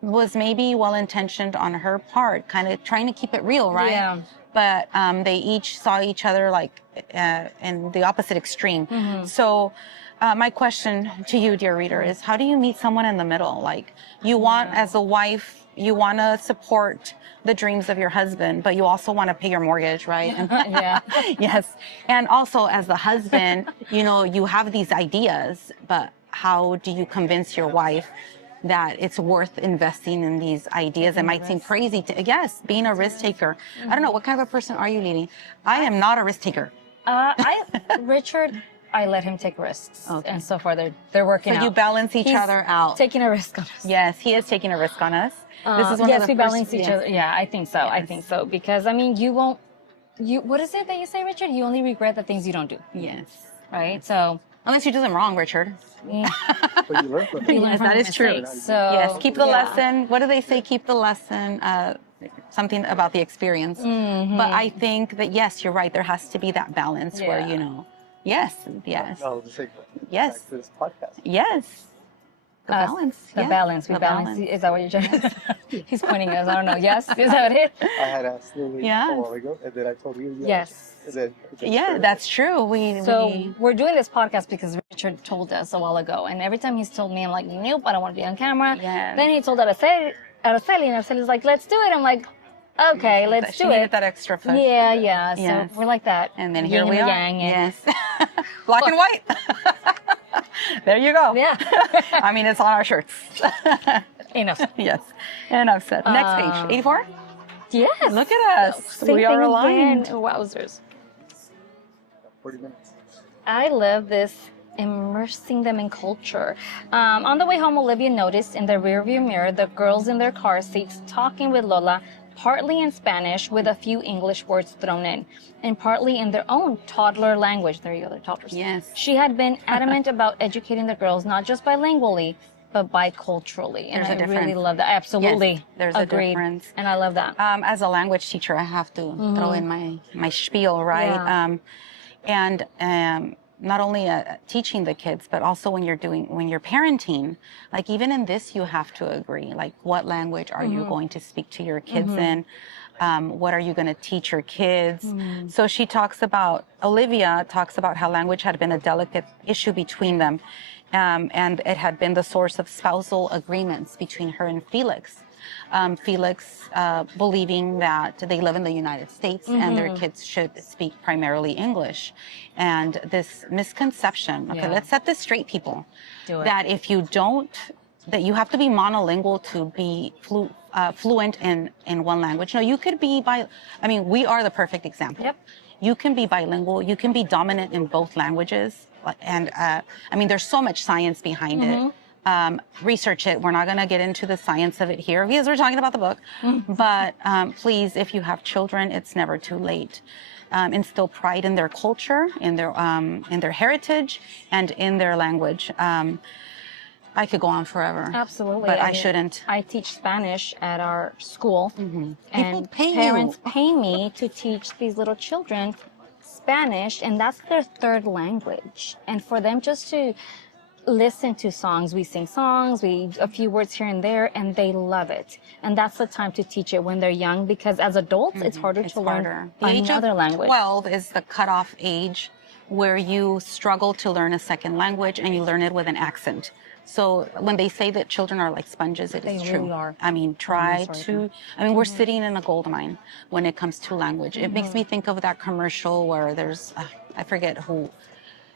was maybe well-intentioned on her part, kind of trying to keep it real, right? Yeah. But they each saw each other like in the opposite extreme. So my question to you, dear reader, is how do you meet someone in the middle? Like, you want, as a wife, you want to support the dreams of your husband, but you also want to pay your mortgage, right? Yeah. Yes. And also as the husband, you know, you have these ideas, but how do you convince your wife that it's worth investing in these ideas? It might seem crazy to, yes, being a risk taker. I don't know, what kind of a person are you, Lily? I am not a risk taker. Richard, I let him take risks. Okay. And so far they're working out. So you balance each other out. Taking a risk on us. Yes, he is taking a risk on us. This is one yes, of the we balance each other. Yeah, I think so. Yes. I think so. Because, I mean, what is it that you say, Richard? You only regret the things you don't do. Yes. Right? So. Unless you do them wrong, Richard. But you learn from it. Yes, that is true. So, yes, keep the lesson. What do they say? Keep the lesson. Something about the experience. Mm-hmm. But I think that, yes, you're right. There has to be that balance where, yes. No, just like Yes. back to this podcast. Yes. The balance. The balance. We balance. Is that what you're trying to say? He's pointing at us. I don't know. Yes? Is that it? I had asked Lily a while ago, and then I told you. Yes. That's true. We're doing this podcast because Richard told us a while ago, and every time he's told me, I'm like, nope, I don't want to be on camera. Yes. Then he told Araceli, and Araceli's like, let's do it. I'm like, okay, let's do it. She needed that extra push. Yeah. Yes. So we're like that. And then here we are. Yang, yes. Black and white. There you go. Yeah. I mean, it's on our shirts. Enough. Yes. Enough said. Next page. 84? Yes. Look at us. Same We are thing aligned. again. Wowzers. 40 minutes. I love this, immersing them in culture. On the way home, Olivia noticed in the rearview mirror the girls in their car seats talking with Lola, partly in Spanish with a few English words thrown in, and partly in their own toddler language. There you go, they're toddlers. Yes. She had been adamant about educating the girls, not just bilingually, but biculturally. And I really love that. Absolutely. Yes, there's a difference. And I love that. As a language teacher, I have to throw in my spiel, right? Yeah. Not only teaching the kids, but also when you're parenting, like even in this, you have to agree, like what language are you going to speak to your kids in? What are you going to teach your kids? So Olivia talks about how language had been a delicate issue between them. And it had been the source of spousal agreements between her and Felix. Felix believing that they live in the United States and their kids should speak primarily English. And this misconception, let's set this straight, people, that if you don't, that you have to be monolingual to be fluent in one language. No, you could be we are the perfect example. Yep. You can be bilingual, you can be dominant in both languages. And there's so much science behind it. Research it. We're not going to get into the science of it here because we're talking about the book. But please, if you have children, it's never too late. Instill pride in their culture, in their heritage, and in their language. I could go on forever. Absolutely. But I shouldn't. I teach Spanish at our school. People pay parents pay me to teach these little children Spanish, and that's their third language. And for them just to listen to songs, we sing songs, a few words here and there, and they love it. And that's the time to teach it when they're young, because as adults, it's harder to learn another language. 12 is the cutoff age where you struggle to learn a second language and you learn it with an accent. So when they say that children are like sponges, it is true. Really are. We're sitting in a gold mine when it comes to language. It makes me think of that commercial where there's, I forget who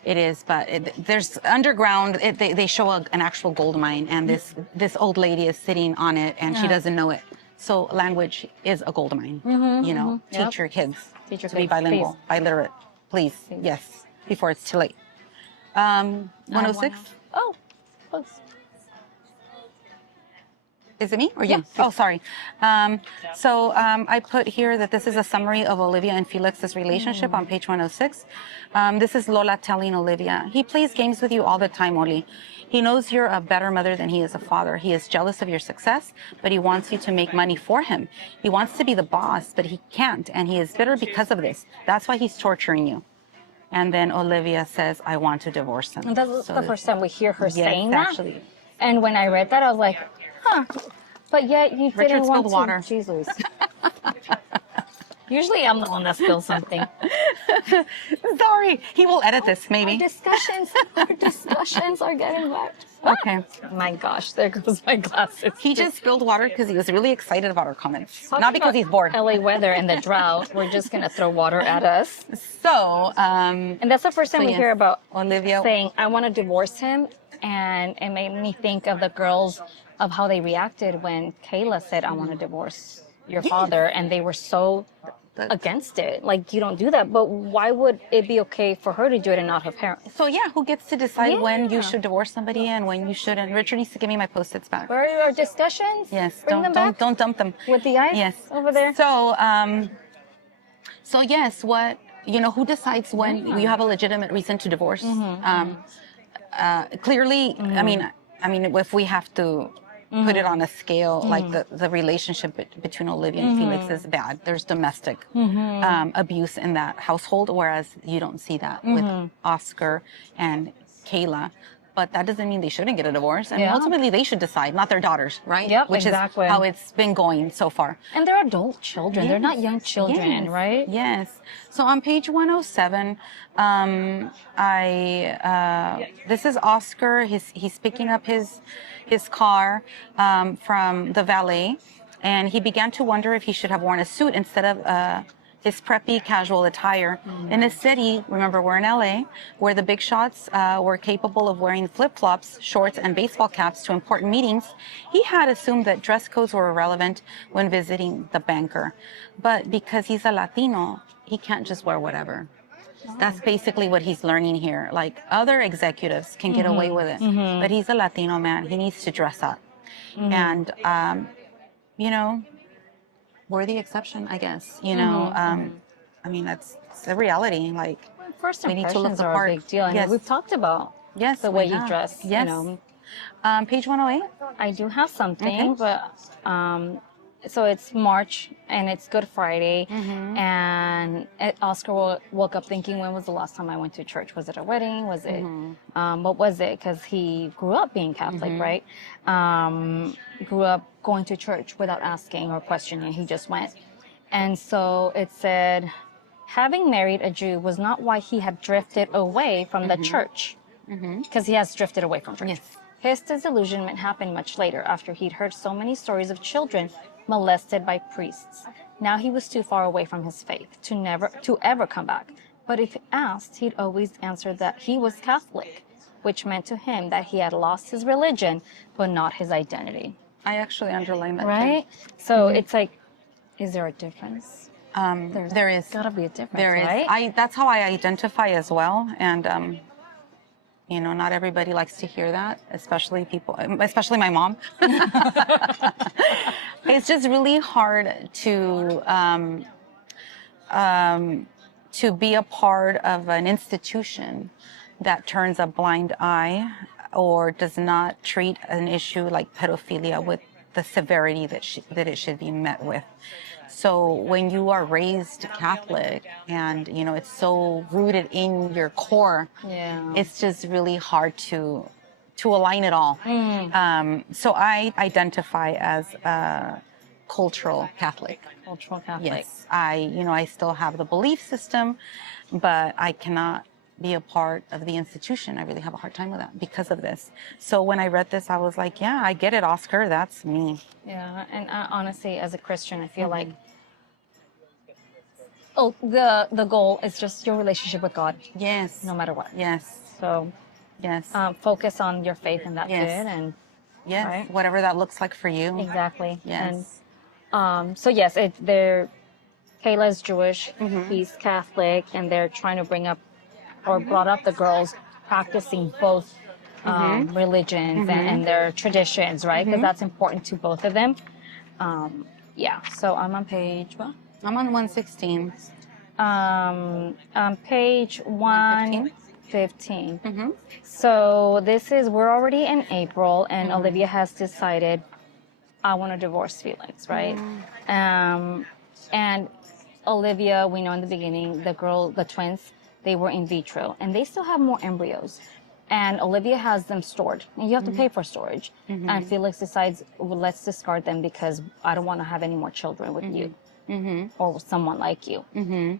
it is, but there's underground, they show an actual gold mine, and this old lady is sitting on it and she doesn't know it. So language is a gold mine, Teach your kids to be bilingual, biliterate, please. Yes, before it's too late. 106? Oh, close. Is it me or you? Oh, sorry. I put here that this is a summary of Olivia and Felix's relationship on page 106. This is Lola telling Olivia, he plays games with you all the time, Oli. He knows you're a better mother than he is a father. He is jealous of your success, but he wants you to make money for him. He wants to be the boss, but he can't, and he is bitter because of this. That's why he's torturing you. And then Olivia says, I want to divorce him. And that's the first time we hear her saying that. And when I read that, I was like, but yet you didn't want to. Water. Jesus. Usually I'm the one that spills something. Sorry. He will edit this, maybe. Our discussions are getting wet. Okay. My gosh, there goes my glasses. He just spilled water because he was really excited about our comments. Not because he's bored. LA weather and the drought, we're just going to throw water at us. So, and that's the first time we hear about Olivia saying, I want to divorce him. And it made me think of the girls, of how they reacted when Kayla said, I want to divorce your father. And they were so against it. Like, you don't do that. But why would it be okay for her to do it and not her parents? So yeah, who gets to decide when you should divorce somebody and when you shouldn't? Richard needs to give me my Post-its back. Where are your discussions? Yes, Bring them back. don't dump them. With the ice? Yes. Over there? So yes, who decides when you have a legitimate reason to divorce? Clearly, I mean, if we have to put it on a scale, like the relationship between Olivia and Felix is bad. There's domestic abuse in that household, whereas you don't see that with Oscar and Kayla. But that doesn't mean they shouldn't get a divorce. I mean, ultimately, they should decide, not their daughters, right? Yep, Which exactly. is how it's been going so far. And they're adult children. They're not young children, right? Yes. So on page 107, this is Oscar. He's picking up his car from the valet, and he began to wonder if he should have worn a suit instead of his preppy casual attire. In a city, remember we're in LA, where the big shots were capable of wearing flip-flops, shorts, and baseball caps to important meetings, he had assumed that dress codes were irrelevant when visiting the banker. But because he's a Latino, he can't just wear whatever. That's basically what he's learning here. Like, other executives can get away with it, but he's a Latino man. He needs to dress up. And, we're the exception, I guess. I mean, that's the reality. Like, First we need to look impressions the are part. a big deal. And Yes. we've talked about the we way you have. dress. Yes. Page 108. I do have something, but so it's March and it's Good Friday, and Oscar woke up thinking, when was the last time I went to church? Was it a wedding? Was it what was it? Because he grew up being Catholic, right? Grew up going to church without asking or questioning. He just went. And so it said, having married a Jew was not why he had drifted away from the church, because he has drifted away from church. Yes. His disillusionment happened much later, after he'd heard so many stories of children molested by priests. Now he was too far away from his faith to ever come back. But if asked, he'd always answer that he was Catholic, which meant to him that he had lost his religion, but not his identity. I actually underlined that. Right? So it's like, is there a difference? There is. Gotta be a difference, There is. right? That's how I identify as well. And, not everybody likes to hear that, especially my mom. It's just really hard to be a part of an institution that turns a blind eye or does not treat an issue like pedophilia with the severity that it should be met with. So when you are raised Catholic and, it's so rooted in your core, it's just really hard to align it all. So I identify as a cultural Catholic. Cultural Catholic. Yes. I still have the belief system, but I cannot be a part of the institution. I really have a hard time with that because of this. So when I read this, I was like, yeah, I get it, Oscar. That's me. Yeah, and honestly, as a Christian, I feel like, the goal is just your relationship with God. Yes. No matter what. Yes. So, yes. Focus on your faith, and that's Yes. it. And yes. right? Whatever that looks like for you. Exactly. Yes. And so yes, Kayla's Jewish, he's Catholic, and they're trying to brought up the girls practicing both religions and their traditions, right? Because that's important to both of them. So I'm on page what? I'm on 116. On page 115. So we're already in April, and Olivia has decided, I want to divorce Felix, right? And Olivia, we know in the beginning, the twins, they were in vitro, and they still have more embryos. And Olivia has them stored, and you have to pay for storage. And Felix decides, well, let's discard them because I don't want to have any more children with you. Or with someone like you.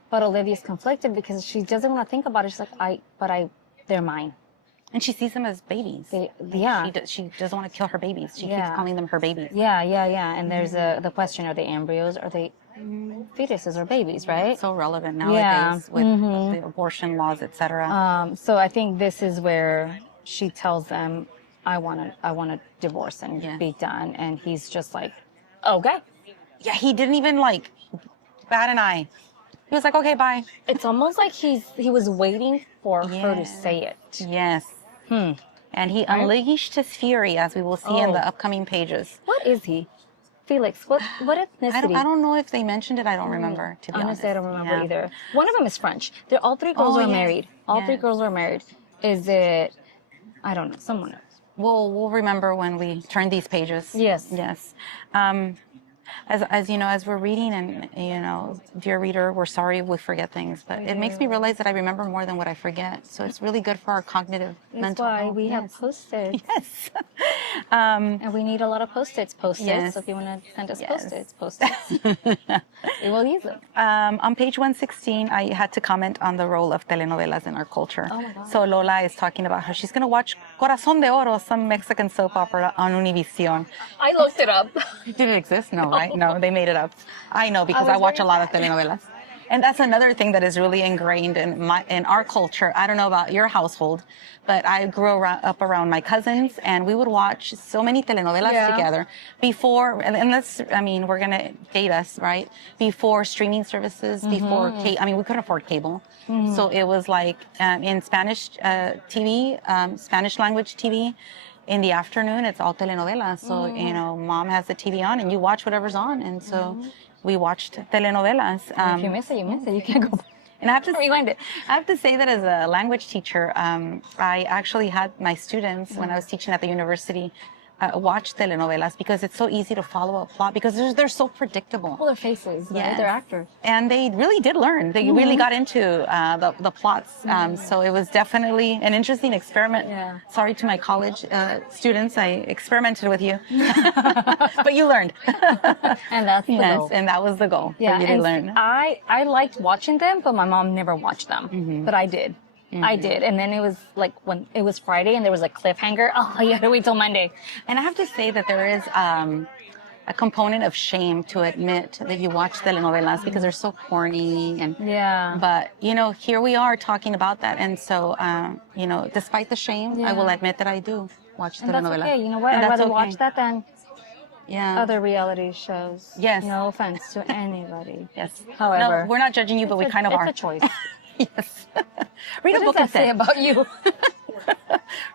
But Olivia's conflicted because she doesn't want to think about it. She's like, they're mine. And she sees them as babies. She doesn't want to kill her babies. She keeps calling them her babies. Yeah. And there's the question, are they embryos? Are they fetuses or babies, right? It's so relevant nowadays with the abortion laws, etc. So I think this is where she tells them, I want to divorce and be done. And he's just like, okay. Yeah, he didn't even like bat an eye. He was like, okay, bye. It's almost like he was waiting for her to say it. Yes. And he unleashed his fury, as we will see in the upcoming pages. What is he? Felix, what ethnicity? I don't know if they mentioned it. I don't remember, to be honest. Honestly, I don't remember either. One of them is French. All three girls are married. All three girls are married. Is it, I don't know, someone else. We'll remember when we turn these pages. Yes. Yes. As you know, as we're reading, and you know, dear reader, we're sorry we forget things, but it makes me realize that I remember more than what I forget. So it's really good for our cognitive mental health. That's why we have Post-its. Yes. And we need a lot of Post-its. Yes. So if you want to send us Post-its. We will use them. On page 116, I had to comment on the role of telenovelas in our culture. Oh my God. So Lola is talking about how she's going to watch Corazón de Oro, some Mexican soap opera on Univision. I looked it up. Did it exist? No, right? No, they made it up. I know, because I watch a lot of telenovelas. And that's another thing that is really ingrained in our culture. I don't know about your household, but I grew up around my cousins, and we would watch so many telenovelas together before, and let's, I mean, we're going to date us, right? Before streaming services, before, we couldn't afford cable. So it was like in Spanish TV, Spanish language TV, in the afternoon, it's all telenovelas. So, you know, mom has the TV on and you watch whatever's on. And so we watched telenovelas. If you miss it, you miss it. You can't go back. And I have to rewind it. I have to say that as a language teacher, I actually had my students, when I was teaching at the university, watch telenovelas because it's so easy to follow a plot because they're so predictable. Well, their faces, right? They're actors. And they really did learn. They really got into the plots. So it was definitely an interesting experiment. Yeah. Sorry to my college students, I experimented with you. But you learned. And that's the goal. And that was the goal, Yeah, for you to and learn. I liked watching them, but my mom never watched them. But I did. I did. And then it was like when it was Friday and there was a cliffhanger. Oh, you had to wait till Monday. And I have to say that there is a component of shame to admit that you watch telenovelas because they're so corny. And but, you know, here we are talking about that. And so, you know, despite the shame, I will admit that I do watch And telenovelas. that's okay. You know what? I'd rather watch that than Yeah. other reality shows. Yes. No offense to anybody. Yes. However, no, we're not judging you, but we kind of are. It's a choice. Yes. Read a What book does that say instead. about you?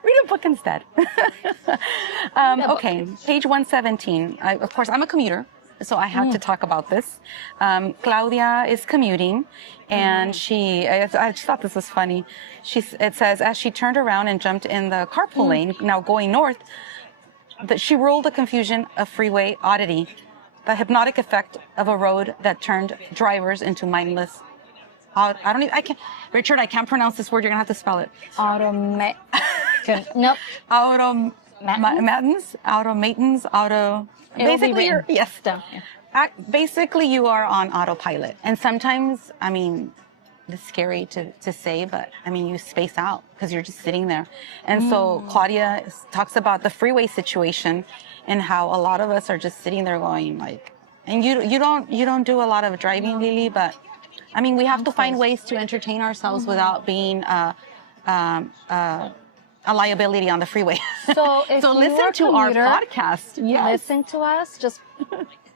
Read a book instead. Okay, page 117. Of course, I'm a commuter, so I had to talk about this. Claudia is commuting, and I just thought this was funny. It says, as she turned around and jumped in the carpool lane, now going north, that she ruled the confusion of freeway oddity, the hypnotic effect of a road that turned drivers into mindless. Richard, I can't pronounce this word. You're going to have to spell it. Nope. Basically, you are on autopilot. And sometimes, I mean, it's scary to say, but I mean, you space out because you're just sitting there. And so Claudia talks about the freeway situation and how a lot of us are just sitting there going like, and you don't do a lot of driving, Lily, but I mean, we have to find ways to entertain ourselves without being a liability on the freeway. So listen to our podcast. Yes. Listen to us. Just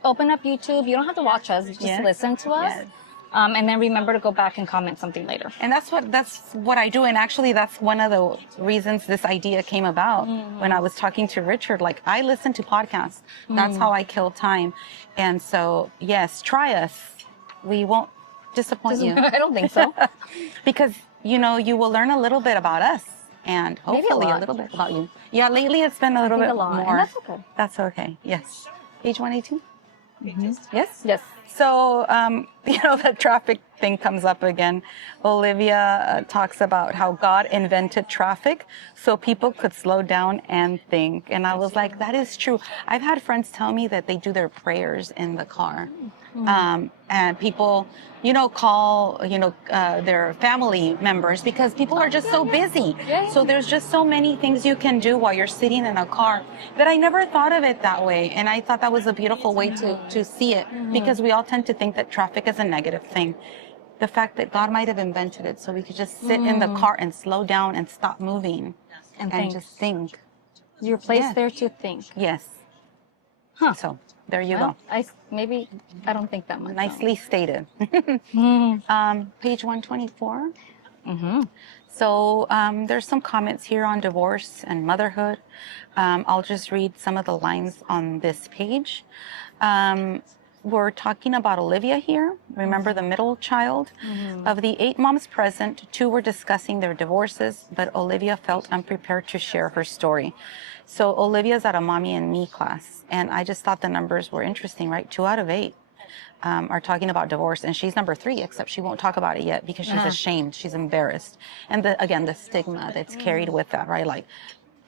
open up YouTube. You don't have to watch us. Just listen to us. Yes. And then remember to go back and comment something later. And that's what I do. And actually, that's one of the reasons this idea came about. When I was talking to Richard, like, I listen to podcasts. That's how I kill time. And so, yes, try us. We won't disappoint you. I don't think so. Because, you know, you will learn a little bit about us and hopefully a little bit about you. Yeah, lately it's been a little bit more. And that's okay. That's okay. Yes. Page 118? Yes? Yes. So, you know, the traffic thing comes up again. Olivia talks about how God invented traffic so people could slow down and think. And I was like, that is true. I've had friends tell me that they do their prayers in the car. And people, you know, call, you know, their family members because people are just so busy. So there's just so many things you can do while you're sitting in a car that I never thought of it that way. And I thought that was a beautiful way to see it because we all tend to think that traffic is a negative thing. the fact that God might have invented it so we could just sit in the car and slow down and stop moving and just think. You're placed there to think. Yes. Huh. So there you Well, go. I don't think that much. Nicely stated. Page 124. So there's some comments here on divorce and motherhood. I'll just read some of the lines on this page. We're talking about Olivia here. Remember the middle child? Of the 8 moms present, 2 were discussing their divorces, but Olivia felt unprepared to share her story. So Olivia's at a mommy and me class, and I just thought the numbers were interesting, right? 2 out of 8 are talking about divorce, and she's number 3, except she won't talk about it yet because she's ashamed, she's embarrassed. And again, the stigma that's carried with that, right? Like,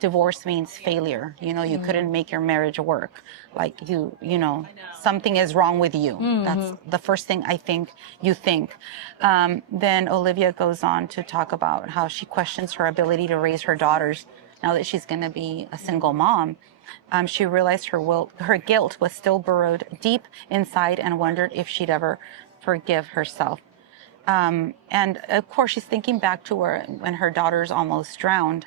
divorce means failure. You know, you couldn't make your marriage work. Like, you know, something is wrong with you. That's the first thing I think you think. Then Olivia goes on to talk about how she questions her ability to raise her daughters now that she's going to be a single mom. She realized her guilt was still burrowed deep inside and wondered if she'd ever forgive herself. And of course, she's thinking back to when her daughters almost drowned.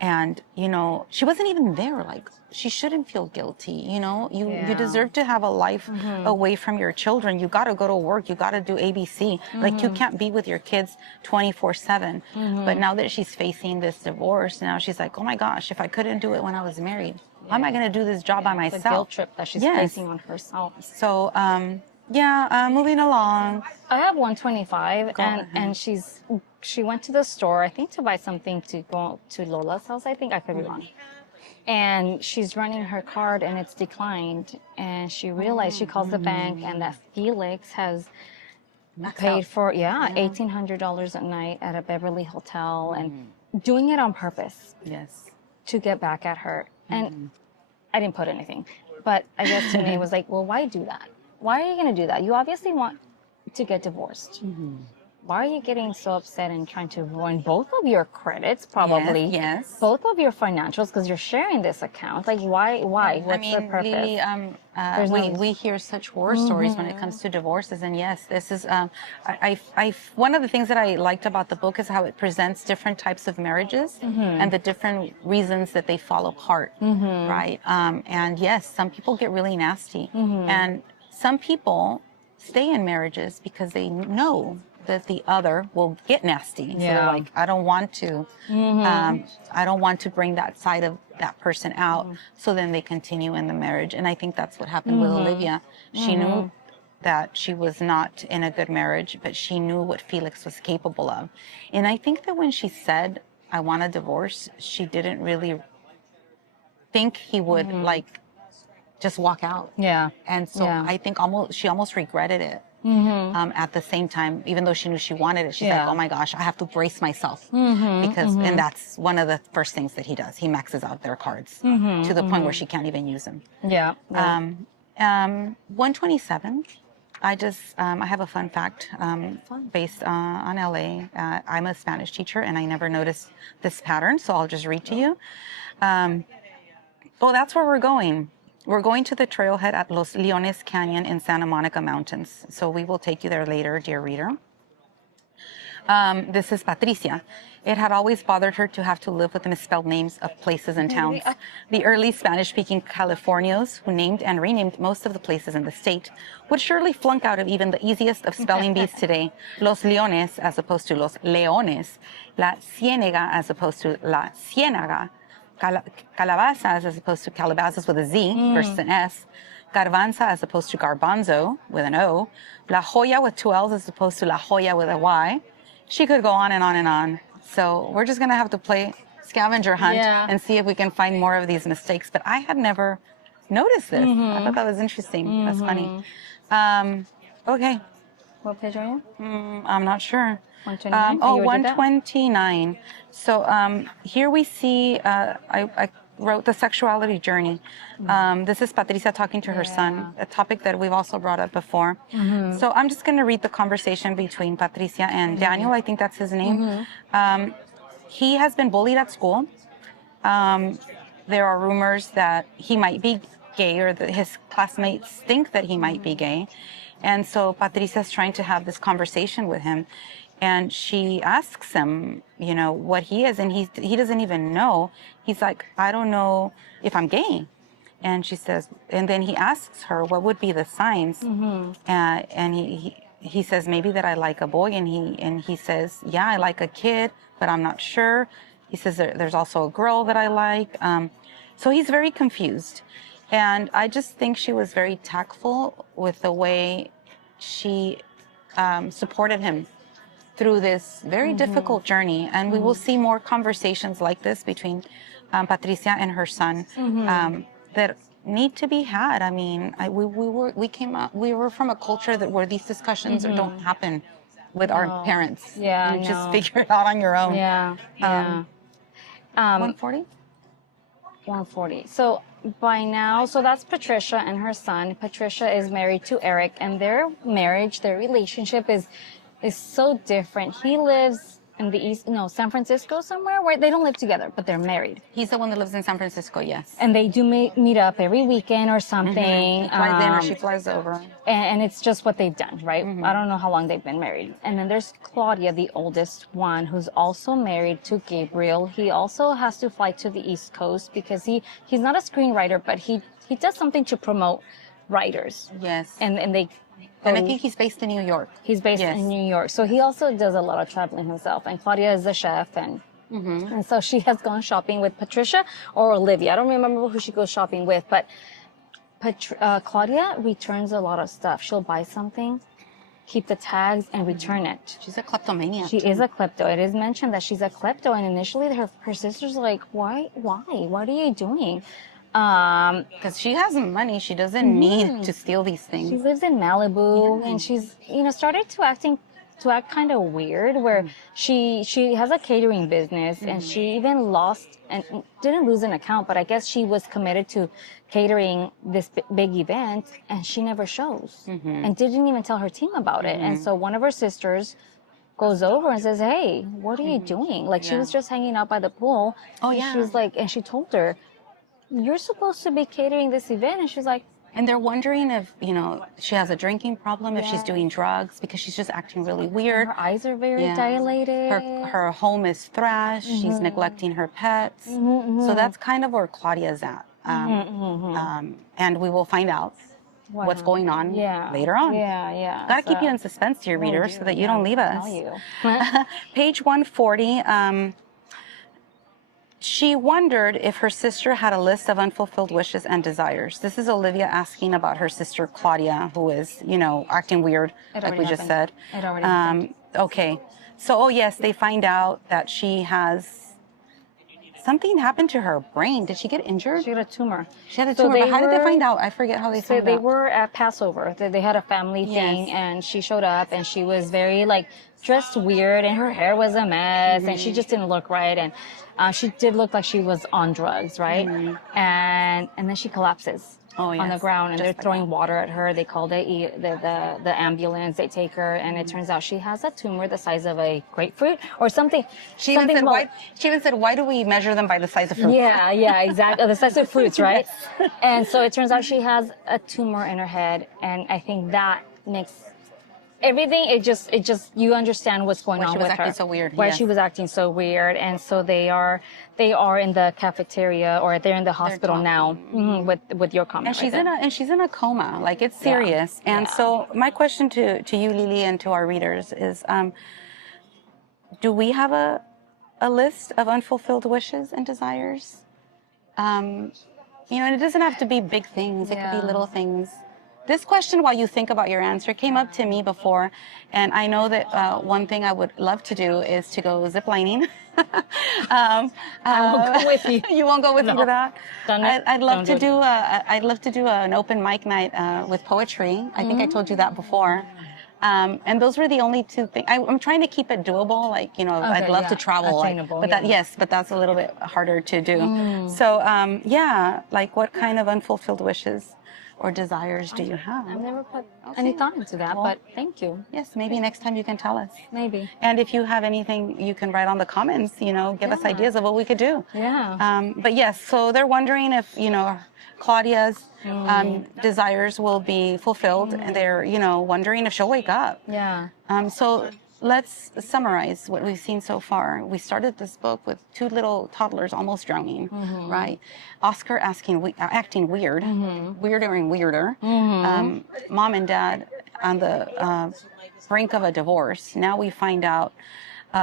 And, you know, she wasn't even there. Like, she shouldn't feel guilty. You know, you deserve to have a life away from your children. You got to go to work. You got to do ABC. Like, you can't be with your kids 24/7. But now that she's facing this divorce, now she's like, oh my gosh, if I couldn't do it when I was married, how am I going to do this job by myself? The guilt trip that she's facing on herself. So, moving along. I have 125, and she went to the store, I think, to buy something to go to Lola's house. I think I could be wrong. And she's running her card, and it's declined. And she realized, she calls the bank, and that Felix has paid for $1,800 a night at a Beverly hotel, and doing it on purpose. Yes. To get back at her. And I didn't put anything, but I guess to me it was like, well, why do that? Why are you going to do that? You obviously want to get divorced. Why are you getting so upset and trying to ruin both of your credits, probably? Yes. Both of your financials, because you're sharing this account. Like, why? What's the purpose? Lily, we hear such horror stories when it comes to divorces. And yes, this is, one of the things that I liked about the book is how it presents different types of marriages and the different reasons that they fall apart, right? And yes, some people get really nasty. And some people stay in marriages because they know that the other will get nasty. So they're like, I don't want to, I don't want to bring that side of that person out. So then they continue in the marriage. And I think that's what happened with Olivia. She knew that she was not in a good marriage, but she knew what Felix was capable of. And I think that when she said, I want a divorce, she didn't really think he would like just walk out. And so I think she almost regretted it. At the same time, even though she knew she wanted it, she's like, oh my gosh, I have to brace myself. Because, and that's one of the first things that he does. He maxes out their cards to the point where she can't even use them. 127. I have a fun fact based on LA. I'm a Spanish teacher and I never noticed this pattern, so I'll just read to you. That's where we're going. We're going to the trailhead at Los Leones Canyon in Santa Monica Mountains. So we will take you there later, dear reader. This is Patricia. It had always bothered her to have to live with the misspelled names of places and towns. The early Spanish-speaking Californios, who named and renamed most of the places in the state, would surely flunk out of even the easiest of spelling bees today. Los Leones as opposed to Los Leones. La Ciénega as opposed to La Ciénaga. Calabazas as opposed to Calabazas with a Z versus an S. Garbanza as opposed to Garbanzo with an O. La Joya with 2 L's as opposed to La Joya with a Y. She could go on and on and on. So we're just going to have to play scavenger hunt and see if we can find more of these mistakes. But I had never noticed this. I thought that was interesting. That's funny. Okay. What page are you? I'm not sure. 129? 129. So here we see, I wrote the sexuality journey. This is Patricia talking to her son, a topic that we've also brought up before. So I'm just going to read the conversation between Patricia and Daniel. I think that's his name. He has been bullied at school. There are rumors that he might be gay, or that his classmates think that he might be gay. And so Patricia's trying to have this conversation with him, and she asks him, you know, what he is, and he doesn't even know. He's like, I don't know if I'm gay. And she says, and then he asks her, what would be the signs? And he says, maybe that I like a boy. And he says, yeah, I like a kid, but I'm not sure. He says, there's also a girl that I like. So he's very confused. And I just think she was very tactful with the way she supported him through this very difficult journey. And we will see more conversations like this between Patricia and her son that need to be had. I mean, we were from a culture where these discussions don't happen with our parents. Yeah, you just figure it out on your own. Yeah, yeah. 140? 140. So by now, so that's Patricia and her son. Patricia is married to Eric, and their marriage, their relationship is so different. He lives in the San Francisco somewhere, where they don't live together, but they're married. He's the one that lives in San Francisco, yes. And they do meet up every weekend or something. He flies in or she flies over. And it's just what they've done, right? I don't know how long they've been married. And then there's Claudia, the oldest one, who's also married to Gabriel. He also has to fly to the East Coast because he's not a screenwriter, but he does something to promote writers. Yes. And I think he's based in New York. He's based in New York. So he also does a lot of traveling himself. And Claudia is a chef. And so she has gone shopping with Patricia or Olivia. I don't remember who she goes shopping with. But Claudia returns a lot of stuff. She'll buy something, keep the tags, and return it. She's a kleptomaniac. She is a klepto. It is mentioned that she's a klepto. And initially her sister's like, why? What are you doing? Because she has money, she doesn't need to steal these things. She lives in Malibu, and she's started to act kind of weird. Where she has a catering business, and she even lost and didn't lose an account, but I guess she was committed to catering this big event, and she never shows, and didn't even tell her team about it. And so one of her sisters goes over and says, "Hey, what are you doing?" Like she was just hanging out by the pool. Oh yeah. She's like, and she told her, "You're supposed to be catering this event," and she's like, and they're wondering if, she has a drinking problem, if she's doing drugs, because she's just acting really weird. Her eyes are very dilated. Her home is thrashed. She's neglecting her pets. So that's kind of where Claudia's at. And we will find out what's going on later on. Yeah. Gotta keep you in suspense, dear readers, so that you don't leave us. Page 140. She wondered if her sister had a list of unfulfilled wishes and desires. This is Olivia asking about her sister Claudia, who is, acting weird, like we just said. It already happened. Okay. So, yes, they find out that she has something happened to her brain. Did she get injured? She had a tumor. She had a tumor. But how did they find out? I forget how they found out. So they were at Passover. They had a family thing, and she showed up, and she was very, dressed weird, and her hair was a mess, and she just didn't look right, and she did look like she was on drugs, right? And then she collapses on the ground, and they're throwing water at her. They called the ambulance. They take her, and it turns out she has a tumor the size of a grapefruit or something. She even said, why do we measure them by the size of fruits? Yeah, exactly. The size of fruits, right? And so it turns out she has a tumor in her head, and I think that makes everything, it just you understand what's going on with her. Why she was acting so weird. And so they are in the cafeteria, or they're in the hospital now with your comment. And she's in a coma. Like, it's serious. And so my question to you, Lily, and to our readers is, do we have a list of unfulfilled wishes and desires? And it doesn't have to be big things. It could be little things. This question, while you think about your answer, came up to me before, and I know that one thing I would love to do is to go ziplining. I won't go with you. You won't go with me to that? I'd love to do an open mic night with poetry. I think I told you that before. And those were the only two things. I'm trying to keep it doable. I'd love to travel. But that's a little bit harder to do. So, what kind of unfulfilled wishes or desires do you have? I've never put any thought into that, but thank you. Yes, maybe next time you can tell us. Maybe. And if you have anything, you can write on the comments, give us ideas of what we could do. Yeah. But yes, so they're wondering if, Claudia's desires will be fulfilled, and they're, wondering if she'll wake up. Yeah. So let's summarize what we've seen so far. We started this book with two little toddlers almost drowning, right? Oscar acting weird, weirder and weirder. Mom and dad on the brink of a divorce. Now we find out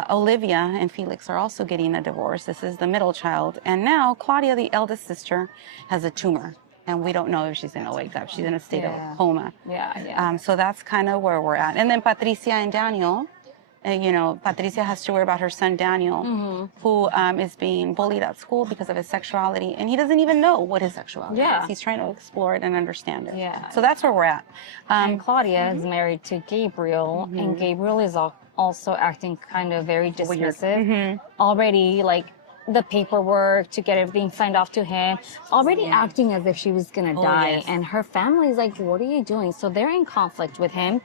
Olivia and Felix are also getting a divorce. This is the middle child. And now Claudia, the eldest sister, has a tumor. And we don't know if she's going to wake up. She's in a state of coma. Yeah. So that's kind of where we're at. And then Patricia and Daniel, Patricia has to worry about her son Daniel, who is being bullied at school because of his sexuality. And he doesn't even know what his sexuality is. He's trying to explore it and understand it. Yeah. So that's where we're at. And Claudia is married to Gabriel, and Gabriel is also acting kind of very dismissive. Already, like, the paperwork to get everything signed off to him, already acting as if she was gonna die. And her family's like, what are you doing? So they're in conflict with him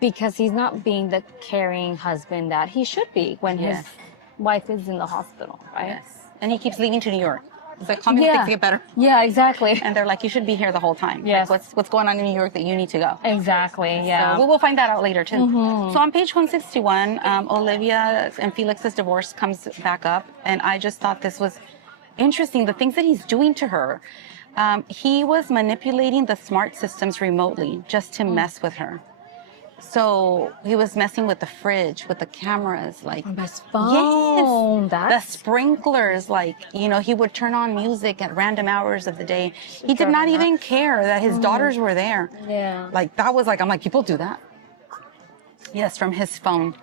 because he's not being the caring husband that he should be when his wife is in the hospital, right? And he keeps leaving to New York. It's like, calm things to get better. Yeah, exactly. And they're like, you should be here the whole time. Yes. Like, what's going on in New York that you need to go? Exactly, yeah. So we will find that out later, too. So on page 161, Olivia and Felix's divorce comes back up. And I just thought this was interesting. The things that he's doing to her. He was manipulating the smart systems remotely just to mess with her. So he was messing with the fridge, with the cameras, like his phone. The sprinklers, like, he would turn on music at random hours of the day. He did not even care that his daughters were there. Yeah. Like, that was like, I'm like, people do that. Yes, from his phone.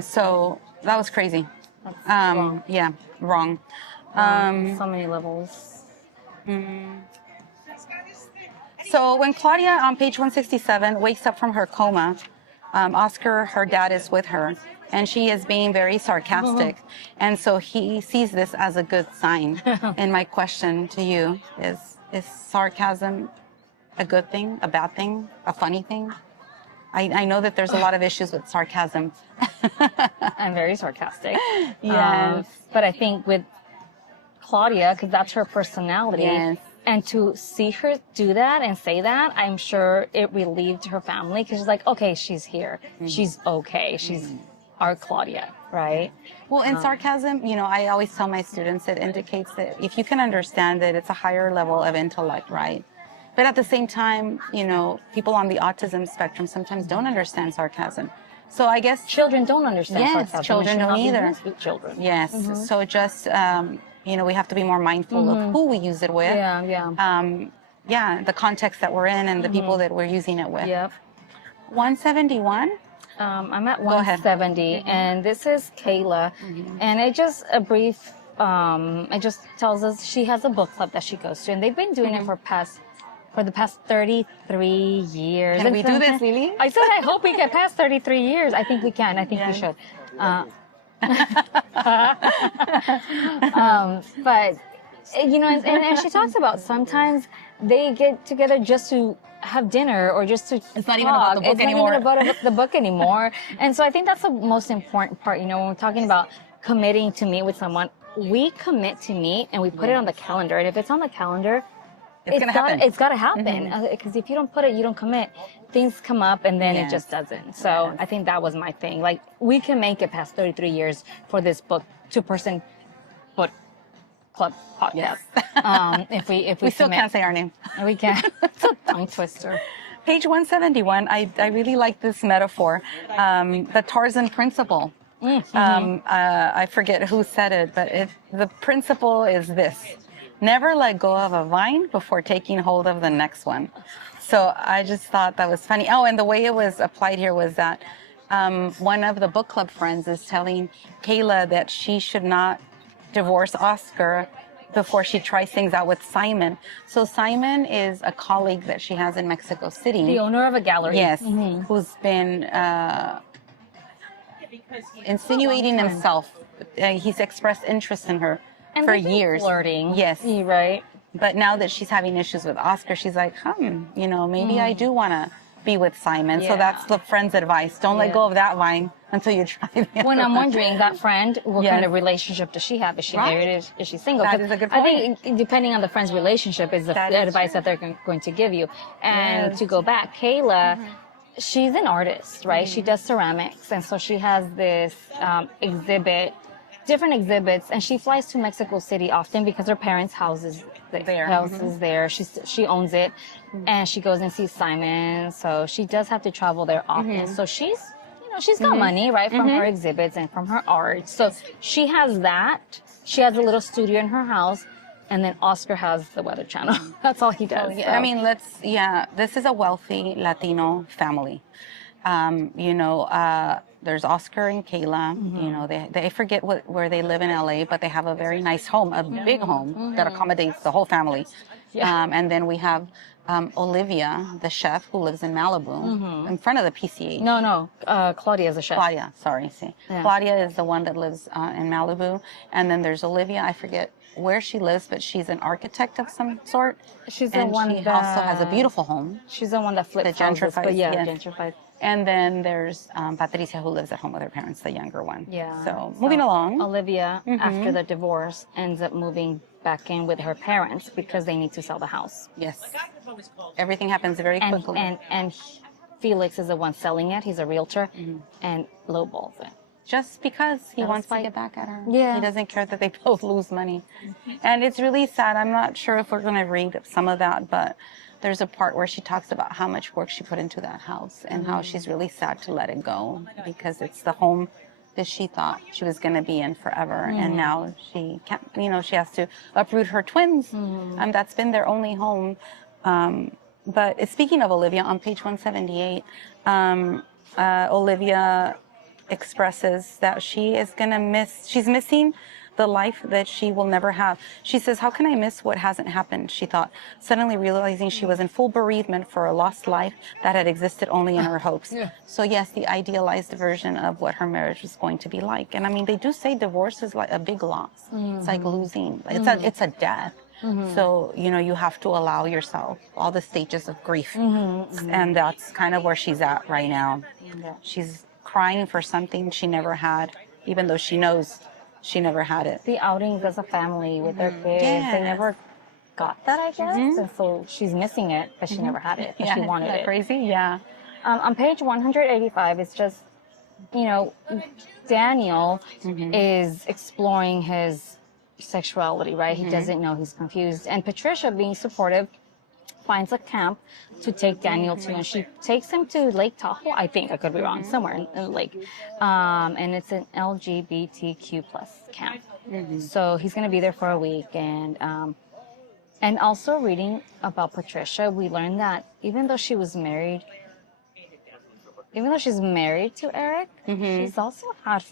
So that was crazy. Wrong. Yeah, wrong. So many levels. So when Claudia on page 167 wakes up from her coma, Oscar, her dad, is with her, and she is being very sarcastic. And so he sees this as a good sign. And my question to you is sarcasm a good thing, a bad thing, a funny thing? I know that there's a lot of issues with sarcasm. I'm very sarcastic. Yes. But I think with Claudia, because that's her personality, and to see her do that and say that, I'm sure it relieved her family, because she's like, okay, she's here. She's okay. She's our Claudia, right? Well, in sarcasm, I always tell my students, it indicates that if you can understand that it's a higher level of intellect, right? But at the same time, people on the autism spectrum sometimes don't understand sarcasm. So I guess children don't understand sarcasm. Children don't either. Children. Yes. So just, we have to be more mindful of who we use it with. The context that we're in and the people that we're using it with. Yep. 171. I'm at 170, and this is Kayla, and it just a brief. It just tells us she has a book club that she goes to, and they've been doing it for the past 33 years. Can we do this, Lily? I said I hope we get past 33 years. I think we can. I think we should. But and she talks about sometimes they get together just to have dinner or just to it's not even about the book anymore. It's not even about the book anymore. And so I think that's the most important part. When we're talking about committing to meet with someone, we commit to meet and we put it on the calendar. And if it's on the calendar, it's got to happen. Because if you don't put it, you don't commit. Things come up and then it just doesn't. So I think that was my thing. Like, we can make it past 33 years for this book, two-person book club podcast. If we still can't say our name. We can. It's a tongue twister. Page 171. I really like this metaphor. The Tarzan principle. I forget who said it, but the principle is this: never let go of a vine before taking hold of the next one. So I just thought that was funny. Oh, and the way it was applied here was that one of the book club friends is telling Kayla that she should not divorce Oscar before she tries things out with Simon. So Simon is a colleague that she has in Mexico City. The owner of a gallery. Yes, who's been insinuating himself. He's expressed interest in her for years. Flirting. Yes. Right. But now that she's having issues with Oscar, she's like, maybe I do want to be with Simon. So that's the friend's advice. Don't let go of that vine until you try the other When I'm one. wondering, that friend, what kind of relationship does she have? Is she married? Is she single? That is a good I point. think depending on the friend's relationship is the advice that they're going to give you. And to go back, Kayla, she's an artist, right? She does ceramics. And so she has this different exhibits, and she flies to Mexico City often because her parents' house is there. She owns it, and she goes and sees Simon. So she does have to travel there often. So she's got money, right, from her exhibits and from her art. So she has that. She has a little studio in her house, and then Oscar has the Weather Channel. That's all he does. So. I mean, this is a wealthy Latino family. There's Oscar and Kayla. They forget where they live in LA, but they have a very nice home, a big home that accommodates the whole family. And then we have Olivia, the chef, who lives in Malibu, in front of the PCH. No, Claudia is a chef. Claudia, sorry. Claudia is the one that lives in Malibu. And then there's Olivia. I forget where she lives, but she's an architect of some sort. She's and the one she that also has a beautiful home. She's the one that flips houses, but gentrified. And then there's Patricia, who lives at home with her parents, the younger one. Yeah. So moving along. Olivia, after the divorce, ends up moving back in with her parents because they need to sell the house. Yes. Everything happens very quickly. And Felix is the one selling it. He's a realtor, and lowballs it. Just because he wants to get back at her. Yeah. He doesn't care that they both lose money. And it's really sad. I'm not sure if we're going to read some of that, but there's a part where she talks about how much work she put into that house and how she's really sad to let it go because it's the home that she thought she was going to be in forever. And now she can't, she has to uproot her twins. That's been their only home. But speaking of Olivia, on page 178, Olivia expresses that she's missing the life that she will never have. She says, how can I miss what hasn't happened? She thought, suddenly realizing she was in full bereavement for a lost life that had existed only in her hopes. So yes, the idealized version of what her marriage was going to be like. And I mean, they do say divorce is like a big loss. It's like losing, it's a death. So, you have to allow yourself all the stages of grief. And that's kind of where she's at right now. She's crying for something she never had, even though she knows she never had it. The outings as a family with their kids, they never got that, I guess. And so she's missing it, but she never had it. But she wanted it. Crazy? Yeah. On page 185, it's just, Daniel is exploring his sexuality, right? He doesn't know, he's confused. And Patricia, being supportive, finds a camp to take Daniel to, and she takes him to Lake Tahoe. I think, I could be wrong, somewhere in the lake. And it's an LGBTQ plus camp. So he's going to be there for a week. And also reading about Patricia, we learned that even though she's married to Eric, she's also had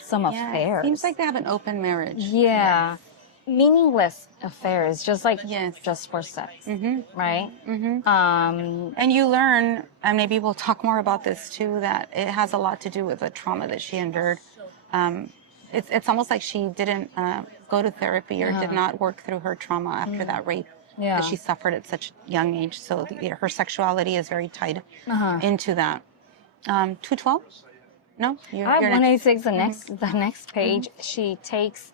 some affairs. Seems like they have an open marriage. Yeah. Meaningless affairs, just like just for sex, right? And you learn, and maybe we'll talk more about this too, that it has a lot to do with the trauma that she endured. It's almost like she didn't go to therapy or did not work through her trauma after that rape that she suffered at such a young age. So her sexuality is very tied into that. 212? No, you're 186. The next page, she takes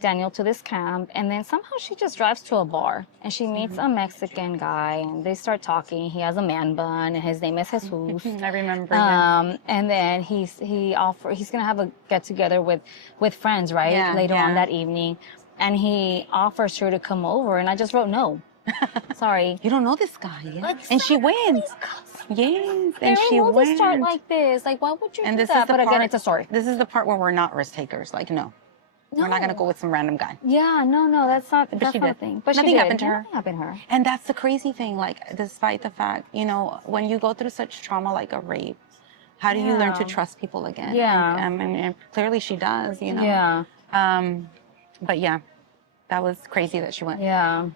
Daniel to this camp, and then somehow she just drives to a bar, and she meets a Mexican guy, and they start talking. He has a man bun, and his name is Jesus. I remember. And then he's gonna have a get together with friends, right? Later on that evening, and he offers her to come over, and I just wrote no. Sorry. You don't know this guy. And she wins. Yes, and she wins. They start like this. Like, why would you do that? But again, it's a story. This is the part where we're not risk takers. Like, no. We're not going to go with some random guy. Yeah, no, that's not a thing. But nothing happened to her. Nothing happened to her. And that's the crazy thing. Like, despite the fact, when you go through such trauma like a rape, how do you learn to trust people again? Yeah. And clearly she does, Yeah. But yeah, that was crazy that she went. Yeah.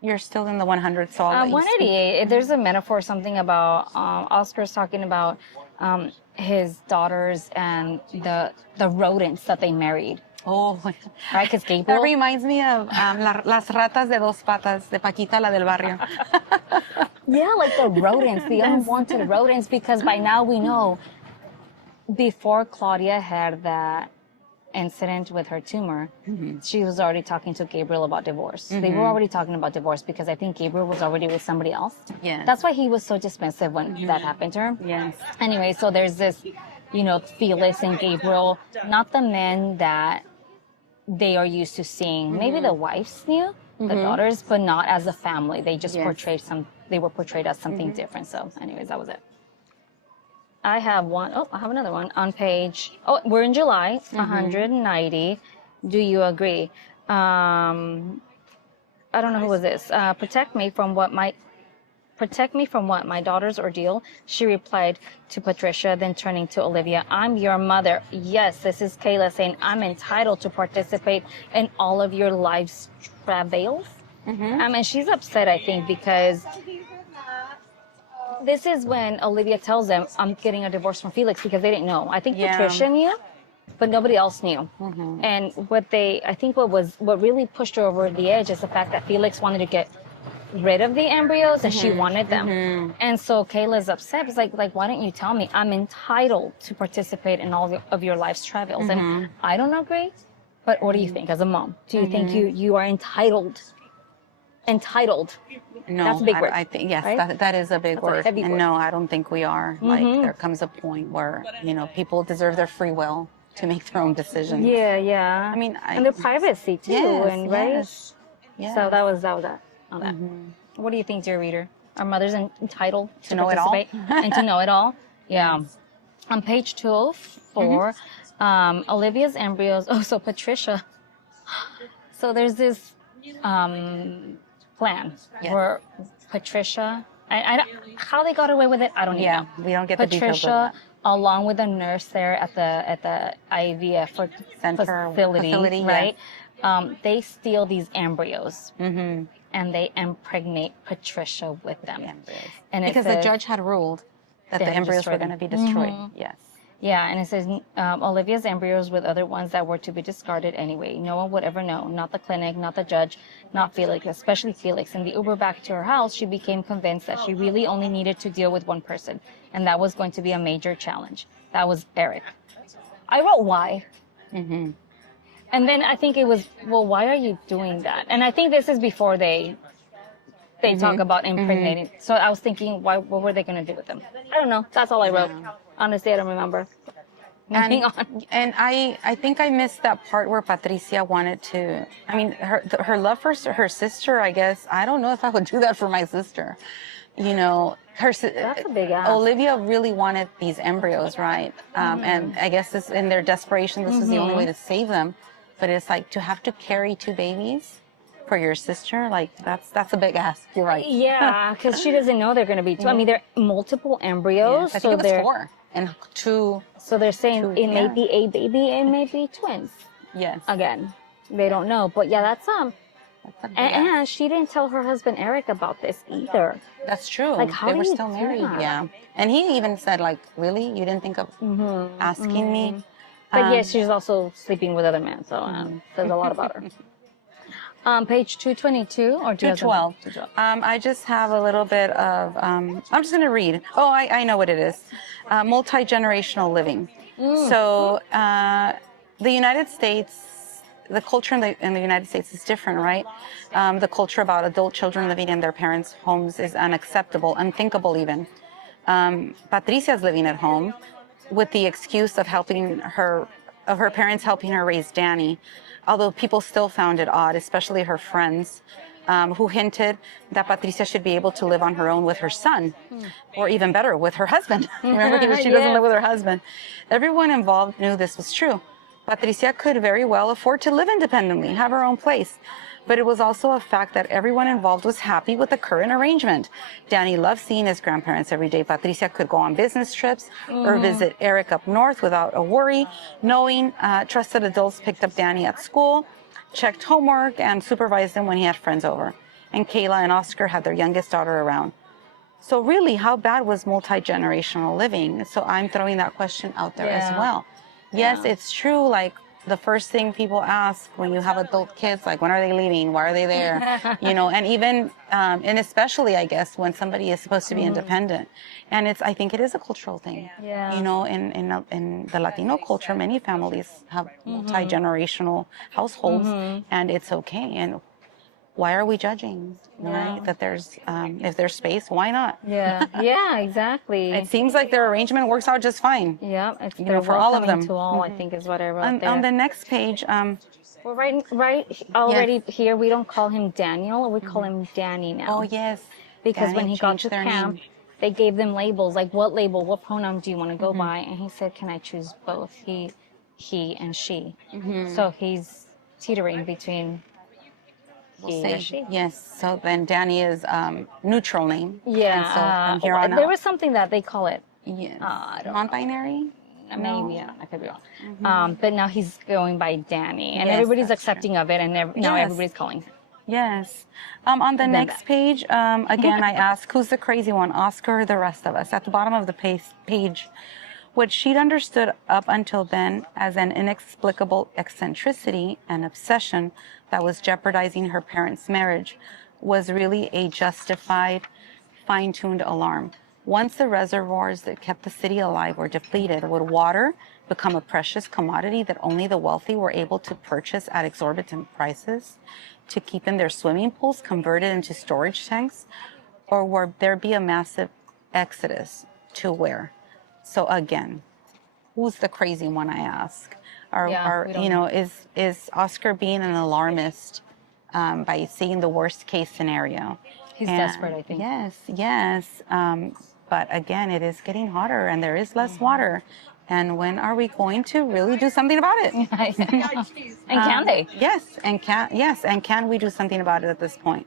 You're still in the 100, so I'll let you 188, there's a metaphor, something about Oscar's talking about his daughters and the rodents that they married. Oh, right? Because that Gabriel. reminds me of Las ratas de dos patas de Paquita, la del barrio. Yeah, like the rodents, the unwanted rodents, because by now we know before Claudia had that incident with her tumor, she was already talking to Gabriel about divorce. They were already talking about divorce because I think Gabriel was already with somebody else. Yes. That's why he was so dismissive when that happened to her. Yes. Anyway, so there's this, Felix and Gabriel, not the men that they are used to seeing. Maybe the wives knew, the daughters, but not as a family. They just they were portrayed as something different. So anyways, that was it. I have another one on page. Oh, we're in July, 190. Do you agree? I don't know who was this. Protect me from what my daughter's ordeal. She replied to Patricia, then turning to Olivia, I'm your mother. Yes, this is Kayla saying, I'm entitled to participate in all of your life's travails. And she's upset, I think, because this is when Olivia tells them, I'm getting a divorce from Felix, because they didn't know. I think Patricia knew, but nobody else knew. And what really pushed her over the edge is the fact that Felix wanted to get rid of the embryos and she wanted them. And so Kayla's upset. It's like, why didn't you tell me? I'm entitled to participate in all of your life's travails. And I don't agree, but what do you think as a mom? Do you think you are entitled? No, that's a big word. I think, yes, right? that is a big word. Heavy and word. no, I don't think we are. Like, there comes a point where, people deserve their free will to make their own decisions. Yeah. I mean, and their privacy too, right? Yes. So that was that on that. What do you think, dear reader? Are mothers entitled to know participate and to know it all? Yeah. On page 204, Olivia's embryos. Oh, so Patricia. So there's this plan where Patricia, I don't, how they got away with it, I don't know. We don't get the details of Patricia, that. along with a nurse there at the IVF facility, right? They steal these embryos and they impregnate Patricia with them. And because the judge had ruled that the embryos were going to be destroyed. Yes. Yeah, and it says Olivia's embryos with other ones that were to be discarded anyway. No one would ever know. Not the clinic, not the judge, not Felix, especially Felix. In the Uber back to her house, she became convinced that she really only needed to deal with one person, and that was going to be a major challenge. That was Eric. I wrote why. And then I think it was, well, why are you doing that? And I think this is before they talk about impregnating. So I was thinking, what were they going to do with them? I don't know. That's all I wrote. Honestly, I don't remember. Moving on. And I think I missed that part where Patricia wanted to, I mean, her love for her sister, I guess. I don't know if I would do that for my sister. That's a big ask. Olivia really wanted these embryos, right? And I guess in their desperation, this was the only way to save them. But it's like to have to carry 2 babies for your sister, like that's a big ask. You're right. Yeah, because she doesn't know they're going to be 2. I mean, they're multiple embryos. I think it was 4 and 2. So they're saying it may be a baby, it may be twins. Yes. Again, they don't know, but yeah, that's and she didn't tell her husband Eric about this either. That's true. Like, how they were do you still do married. that? Yeah. And he even said, like, really, you didn't think of asking me? But yes, she's also sleeping with other men, so says a lot about her. Page 222 or 212. I just have a little bit of, I'm just going to read. Oh, I know what it is. Multi-generational living. So the United States, the culture in the United States is different, right? The culture about adult children living in their parents' homes is unacceptable, unthinkable even. Patricia's living at home with the excuse of her parents helping her raise Danny. Although people still found it odd, especially her friends, who hinted that Patricia should be able to live on her own with her son, or even better, with her husband. Remember, she doesn't live with her husband. Everyone involved knew this was true. Patricia could very well afford to live independently, have her own place. But it was also a fact that everyone involved was happy with the current arrangement. Danny loved seeing his grandparents every day. Patricia could go on business trips or visit Eric up north without a worry, knowing trusted adults picked up Danny at school, checked homework, and supervised him when he had friends over. And Kayla and Oscar had their youngest daughter around. So really, how bad was multi-generational living? So I'm throwing that question out there as well. Yes, it's true, like, the first thing people ask when you have adult kids, like, when are they leaving? Why are they there? You know, and even, and especially, I guess, when somebody is supposed to be independent. And I think it is a cultural thing. Yeah. You know, in the Latino culture, many families have multi-generational households, and it's okay. And why are we judging, right? That there's, if there's space, why not? Yeah, yeah, exactly. It seems like their arrangement works out just fine. Yeah, it's You know, for all of them. to all, I think is what I wrote there. On the next page, Well, right already here, we don't call him Daniel, we call him Danny now. oh yes, Because Danny when he got changed to their camp, name. they gave them labels, like what label, what pronoun do you want to go by? And he said, can I choose both, he and she. So he's teetering between he or she. Yes, so then Danny is neutral name. Yeah, And so from here on there out, was something that they call it. yes. I don't Non-binary? Maybe, yeah, I could be wrong. But now he's going by Danny, and Yes, everybody's that's accepting of it, and now Yes. everybody's calling him. Yes. On the next that. page, again, I ask, who's the crazy one, Oscar or the rest of us? At the bottom of the page, what she'd understood up until then as an inexplicable eccentricity and obsession that was jeopardizing her parents' marriage was really a justified, fine-tuned alarm. Once the reservoirs that kept the city alive were depleted, would water become a precious commodity that only the wealthy were able to purchase at exorbitant prices to keep in their swimming pools converted into storage tanks? Or would there be a massive exodus to where? So again, who's the crazy one, I ask? Yeah, we don't you know, is Oscar being an alarmist by seeing the worst case scenario? He's desperate, I think. Yes, yes. But again, it is getting hotter and there is less water. And when are we going to really do something about it? And can they? Yes, and can we do something about it at this point?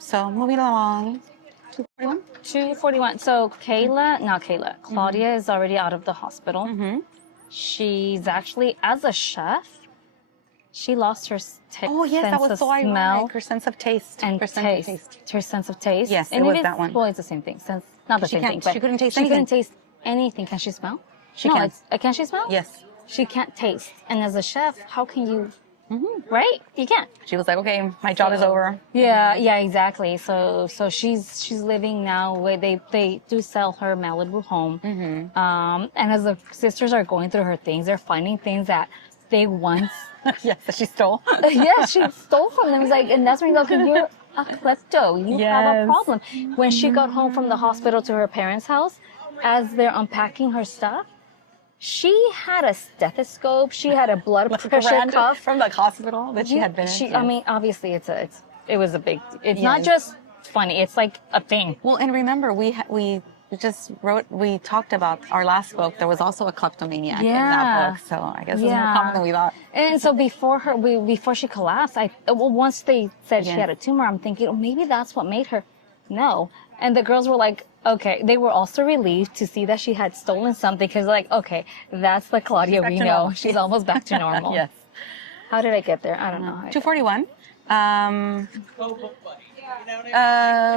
So moving along. 241. 241. So Claudia is already out of the hospital. She's actually, as a chef, she lost her Oh yes, that sense was of so smell ironic. Her sense of taste. and Her sense of taste. Her sense of taste. Yes, and it was is- that one. Well, it's the same thing. Not the She same can't- thing, but she couldn't taste she couldn't anything. taste anything. Can she smell? She no, can. can she smell? Yes. She can't taste. And as a chef, how can you? Right? You can't. She was like, okay, my job is over. Yeah, yeah, exactly. So she's living now where they do sell her Malibu home. And as the sisters are going through her things, they're finding things that they once. Yes, that she stole. Yeah, she stole from them. It's like, and that's when you go, okay, you're a klepto. You have a Yes. problem. When she got home from the hospital to her parents' house, as they're unpacking her stuff, she had a stethoscope. She had a blood pressure Brand cuff from the hospital that she had been in. I mean, obviously, it was a big. It's not Yes. just funny. It's like a thing. Well, and remember, we talked about our last book. There was also a kleptomaniac in that book. So I guess it's more common than we thought. And so before she collapsed, once they said she Yes. had a tumor, I'm thinking, oh, maybe that's what made her. No. And the girls were like, okay. They were also relieved to see that she had stolen something because, like, okay, that's the Claudia we know. normal. She's almost back to normal. Yes. How did I get there? I don't know. 241.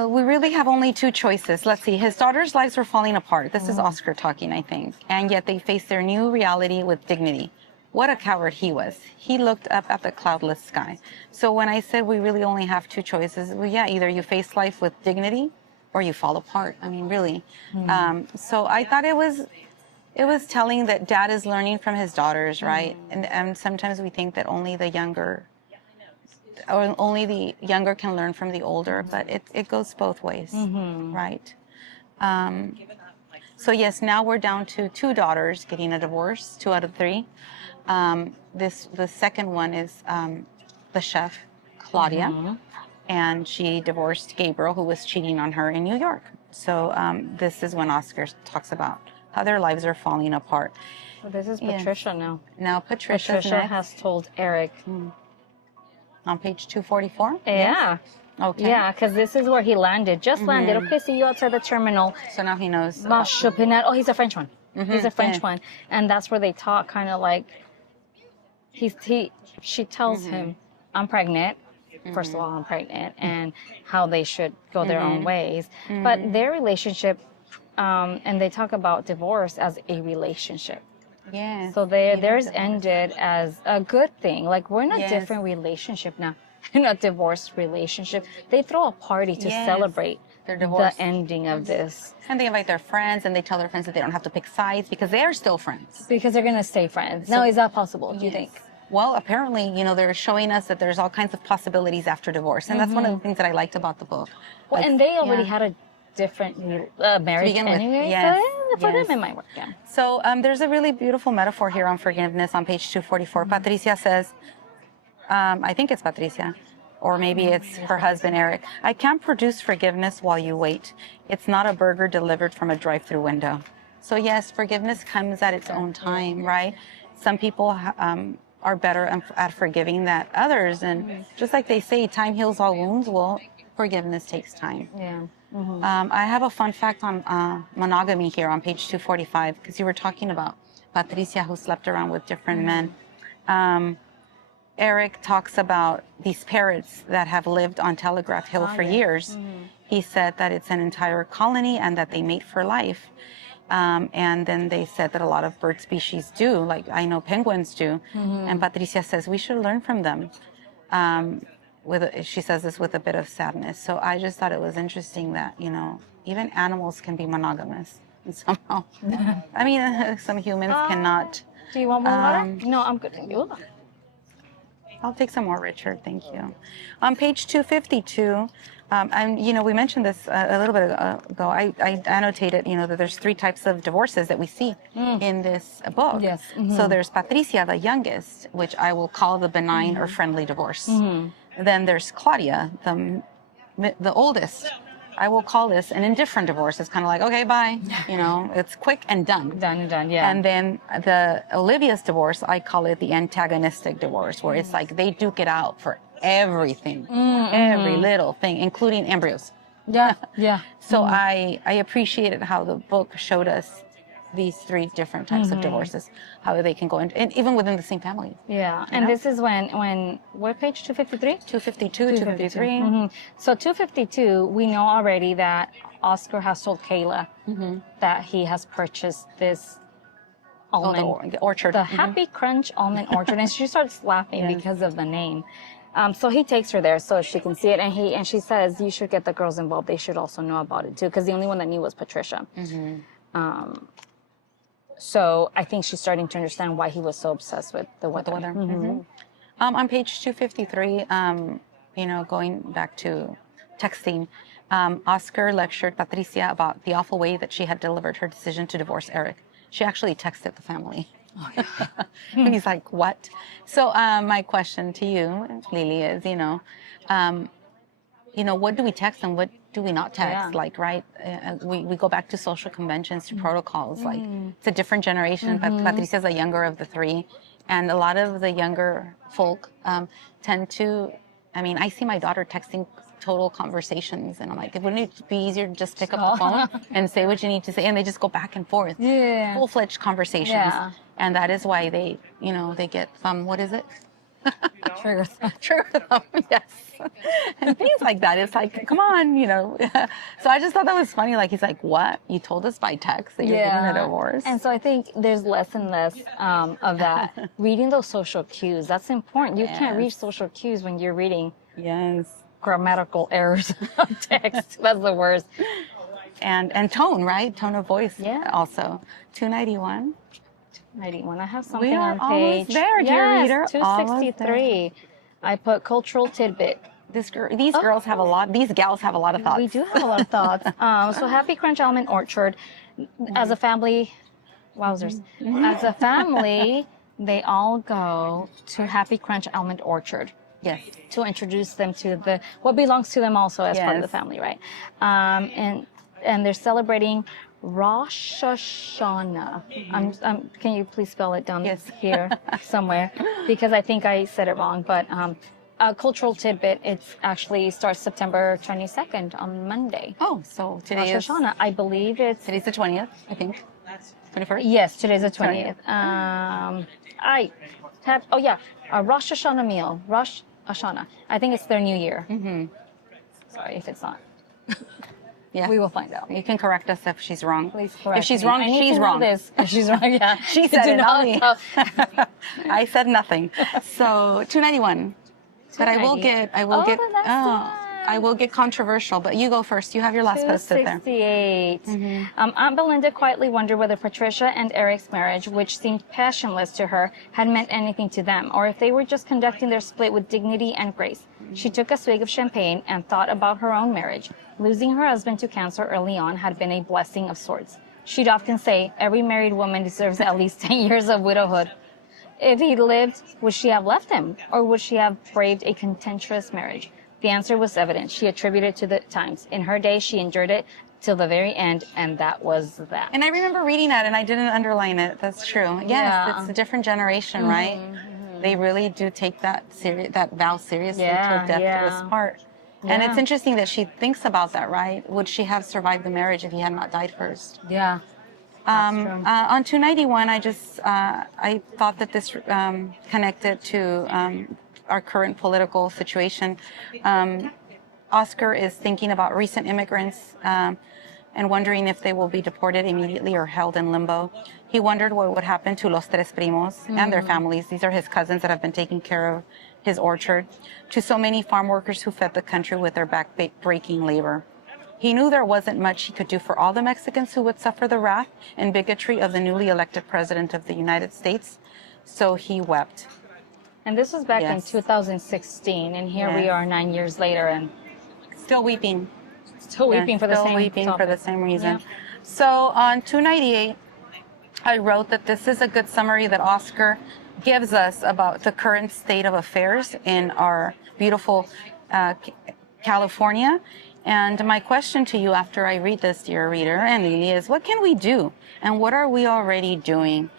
We really have only two choices. Let's see. His daughter's lives were falling apart. This is Oscar talking, I think. And yet they faced their new reality with dignity. What a coward he was. He looked up at the cloudless sky. So when I said we really only have two choices, well, yeah, either you face life with dignity or you fall apart. I mean, really. So I thought it was telling that dad is learning from his daughters, right? And sometimes we think that only the younger can learn from the older, but it goes both ways, right? So yes, now we're down to two daughters getting a divorce, 2 out of 3. The second one is the chef, Claudia, and she divorced Gabriel, who was cheating on her in New York. So this is when Oscar talks about how their lives are falling apart. Well, this is Patricia now. Now Patricia has told Eric. On page 244? Yeah. Okay. Yeah, because this is where he landed. Just landed. Okay, see you outside the terminal. So now he knows. Oh, he's a French one. He's a French one. And that's where they talk kind of like, she tells him, I'm pregnant. First of all, I'm pregnant. And how they should go their own ways. But their relationship, and they talk about divorce as a relationship. Yes. So theirs ended as a good thing. Like, we're in a Yes. different relationship now, in a divorced relationship. They throw a party to Yes. celebrate Their divorce. the ending of this. And they invite their friends, and they tell their friends that they don't have to pick sides because they are still friends. Because they're going to stay friends. Now, is that possible, do you think? Well, apparently, they're showing us that there's all kinds of possibilities after divorce. And that's one of the things that I liked about the book. Well, Like, and they already had a different marriage begin with, anyway. yes, So for yes. them, it might work, yeah. So there's a really beautiful metaphor here on forgiveness on page 244. Patricia says, I think it's Patricia, or maybe it's her husband, Eric. I can't produce forgiveness while you wait. It's not a burger delivered from a drive-through window. So yes, forgiveness comes at its own time, right? Some people are better at forgiving than others. And just like they say, time heals all wounds. Well, forgiveness takes time. Yeah. I have a fun fact on monogamy here on page 245, because you were talking about Patricia, who slept around with different men. Eric talks about these parrots that have lived on Telegraph Hill for years. He said that it's an entire colony and that they mate for life. And then they said that a lot of bird species do, like I know penguins do. And Patricia says we should learn from them. She says this with a bit of sadness. So I just thought it was interesting that, even animals can be monogamous somehow. I mean, some humans cannot. Do you want more water? No, I'm good. Thank you. I'll take some more, Richard. Thank you. On page 252, and we mentioned this a little bit ago. I annotated, that there's 3 types of divorces that we see in this book. Yes. So there's Patricia, the youngest, which I will call the benign or friendly divorce. Then there's Claudia, the oldest. I will call this an indifferent divorce. It's kind of like, okay, bye. It's quick and done. Done, yeah. And then the Olivia's divorce, I call it the antagonistic divorce, where it's like they duke it out for everything, every little thing, including embryos. Yeah, yeah. So I appreciated how the book showed us these 3 different types of divorces, how they can go in, and even within the same family. Yeah, and this is when what page? 253? 252, 253. So 252, we know already that Oscar has told Kayla that he has purchased this almond, the orchard. the Happy Crunch Almond Orchard, and she starts laughing because of the name. So he takes her there so she can see it, and she says, you should get the girls involved. They should also know about it too, because the only one that knew was Patricia. So I think she's starting to understand why he was so obsessed with the weather. On page 253, going back to texting, Oscar lectured Patricia about the awful way that she had delivered her decision to divorce Eric. She actually texted the family. And he's like, what? So my question to you, Lily, is, what do we text and what do we not text? Yeah. Like, right? We go back to social conventions, to protocols. Like, it's a different generation. Patricia's the younger of the 3. And a lot of the younger folk tend to, I see my daughter texting total conversations. And I'm like, wouldn't it be easier to just pick up the phone and say what you need to say? And they just go back and forth. Yeah. Full-fledged conversations. Yeah. And that is why they, they get what is it? Trigger them, yes. And things like that. It's like, come on, So I just thought that was funny. Like, he's like, what? You told us by text that you're getting a divorce? And so I think there's less and less of that. Reading those social cues, that's important. You can't read social cues when you're reading grammatical errors of text. That's the worst. And tone, right? Tone of voice. Yeah. Also. 291. 91. I have something We are on always page. there, dear reader. 263. I put cultural tidbit. These girls have a lot. These gals have a lot of thoughts. We do have a lot of thoughts. So Happy Crunch Almond Orchard, as a family, wowzers. As a family, they all go to Happy Crunch Almond Orchard. Yes. To introduce them to what belongs to them also as part of the family, right? And they're celebrating Rosh Hashanah. Can you please spell it down here somewhere? Because I think I said it wrong. But a cultural tidbit, it actually starts September 22nd on Monday. Oh, so today Rosh Hashanah. I believe today's the 20th, I think. 21st? Yes, today's the 20th. Rosh Hashanah meal. Rosh Hashanah. I think it's their new year. Sorry if it's not. Yeah. We will find out. You can correct us if she's wrong. Please correct If she's me. wrong, I need she's to know wrong. this. If she's wrong, yeah. She said Do it, not me. not- I said nothing. So 291. But I will get, I will get controversial. But you go first. You have your last post-it there. 268. Aunt Belinda quietly wondered whether Patricia and Eric's marriage, which seemed passionless to her, had meant anything to them, or if they were just conducting their split with dignity and grace. She took a swig of champagne and thought about her own marriage. Losing her husband to cancer early on had been a blessing of sorts. She'd often say, every married woman deserves at least 10 years of widowhood. If he lived, would she have left him, or would she have braved a contentious marriage? The answer was evident. She attributed it to the times. In her day, she endured it till the very end, and that was that. And I remember reading that, and I didn't underline it. That's true. Yes, Yeah. it's a different generation, right? They really do take that vow seriously till death do us part. And it's interesting that she thinks about that, right? Would she have survived the marriage if he had not died first? Yeah. On 291, I thought that this connected to our current political situation. Oscar is thinking about recent immigrants and wondering if they will be deported immediately or held in limbo. He wondered what would happen to Los Tres Primos and their families. These are his cousins that have been taking care of his orchard, to so many farm workers who fed the country with their back-breaking labor. He knew there wasn't much he could do for all the Mexicans who would suffer the wrath and bigotry of the newly elected president of the United States, so he wept. And this was back in 2016, and here we are 9 years later, and still weeping. Still weeping for the same weeping for the same reason. Yeah. So on 298, I wrote that this is a good summary that Oscar gives us about the current state of affairs in our beautiful California. And my question to you after I read this, dear reader, and Lily, is what can we do? And what are we already doing?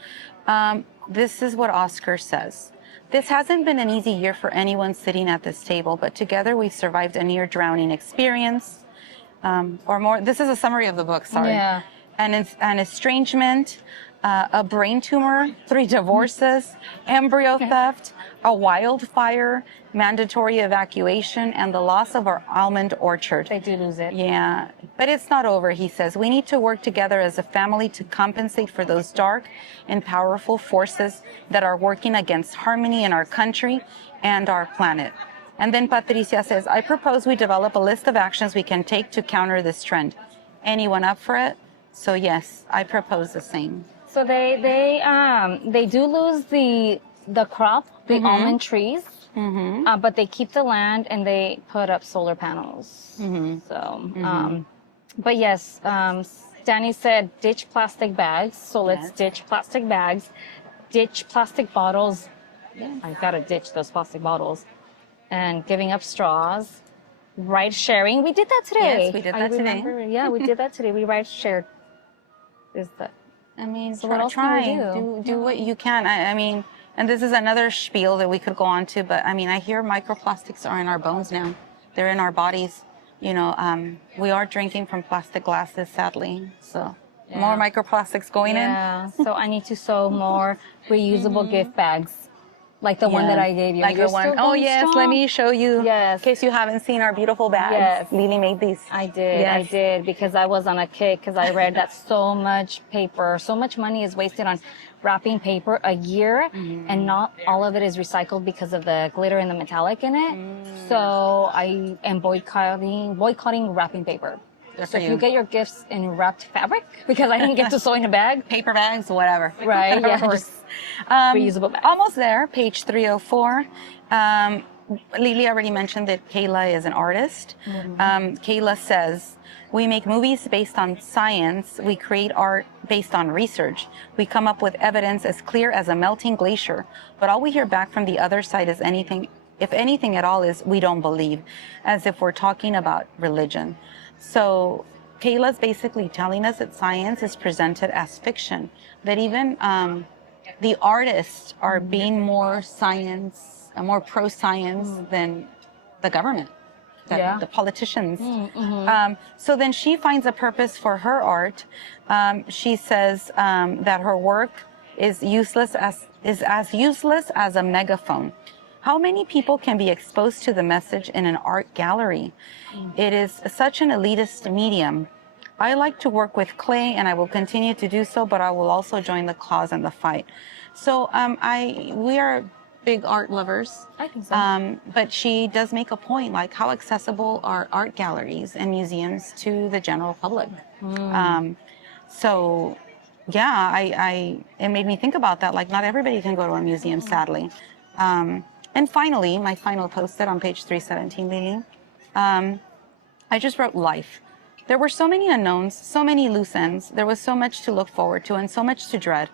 This is what Oscar says. This hasn't been an easy year for anyone sitting at this table, but together we've survived a near drowning experience. Or more, this is a summary of the book, sorry. Yeah. An estrangement, a brain tumor, 3 divorces, embryo theft, a wildfire, mandatory evacuation, and the loss of our almond orchard. They do lose it. Yeah, but it's not over, he says. We need to work together as a family to compensate for those dark and powerful forces that are working against harmony in our country and our planet. And then Patricia says, I propose we develop a list of actions we can take to counter this trend. Anyone up for it? So yes, I propose the same. So they do lose the crop, the almond trees, but they keep the land and they put up solar panels. So, but yes, Danny said ditch plastic bags. So let's ditch plastic bags, ditch plastic bottles. I gotta ditch those plastic bottles, and giving up straws. Ride sharing. We did that today. Yes, we did that today. Yeah, we did that today. We ride shared. Is that? I mean, So what else can we do what you can. I mean, and this is another spiel that we could go on to, but I mean, I hear microplastics are in our bones now. They're in our bodies. You know, we are drinking from plastic glasses, sadly. So more microplastics going in. Yeah. So I need to sew more reusable gift bags. Like the one that I gave you. Like the one. Oh, yes. Strong. Let me show you. Yes. In case you haven't seen our beautiful bags. Yes. Lily made these. I did. Yes. I did because I was on a kick because I read that so much paper, so much money is wasted on wrapping paper a year and not all of it is recycled because of the glitter and the metallic in it. So I am boycotting wrapping paper. So if you get your gifts in wrapped fabric, because I didn't get to sew in a bag. Paper bags, whatever. Right, yeah. Just reusable bags. Almost there, page 304. Lily already mentioned that Kayla is an artist. Kayla says, we make movies based on science. We create art based on research. We come up with evidence as clear as a melting glacier. But all we hear back from the other side is anything, if anything at all, is we don't believe, as if we're talking about religion. So Kayla's basically telling us that science is presented as fiction, that even the artists are being more science, more pro-science than the government, the politicians. So then she finds a purpose for her art. She says that her work is as useless as a megaphone. How many people can be exposed to the message in an art gallery? It is such an elitist medium. I like to work with clay, and I will continue to do so, but I will also join the cause and the fight. So we are big art lovers. I think so. But she does make a point, like how accessible are art galleries and museums to the general public. So yeah, it made me think about that. Like, not everybody can go to a museum, sadly. And finally, my final post-it on page 317, Lily, I just wrote life. There were so many unknowns, so many loose ends. There was so much to look forward to and so much to dread.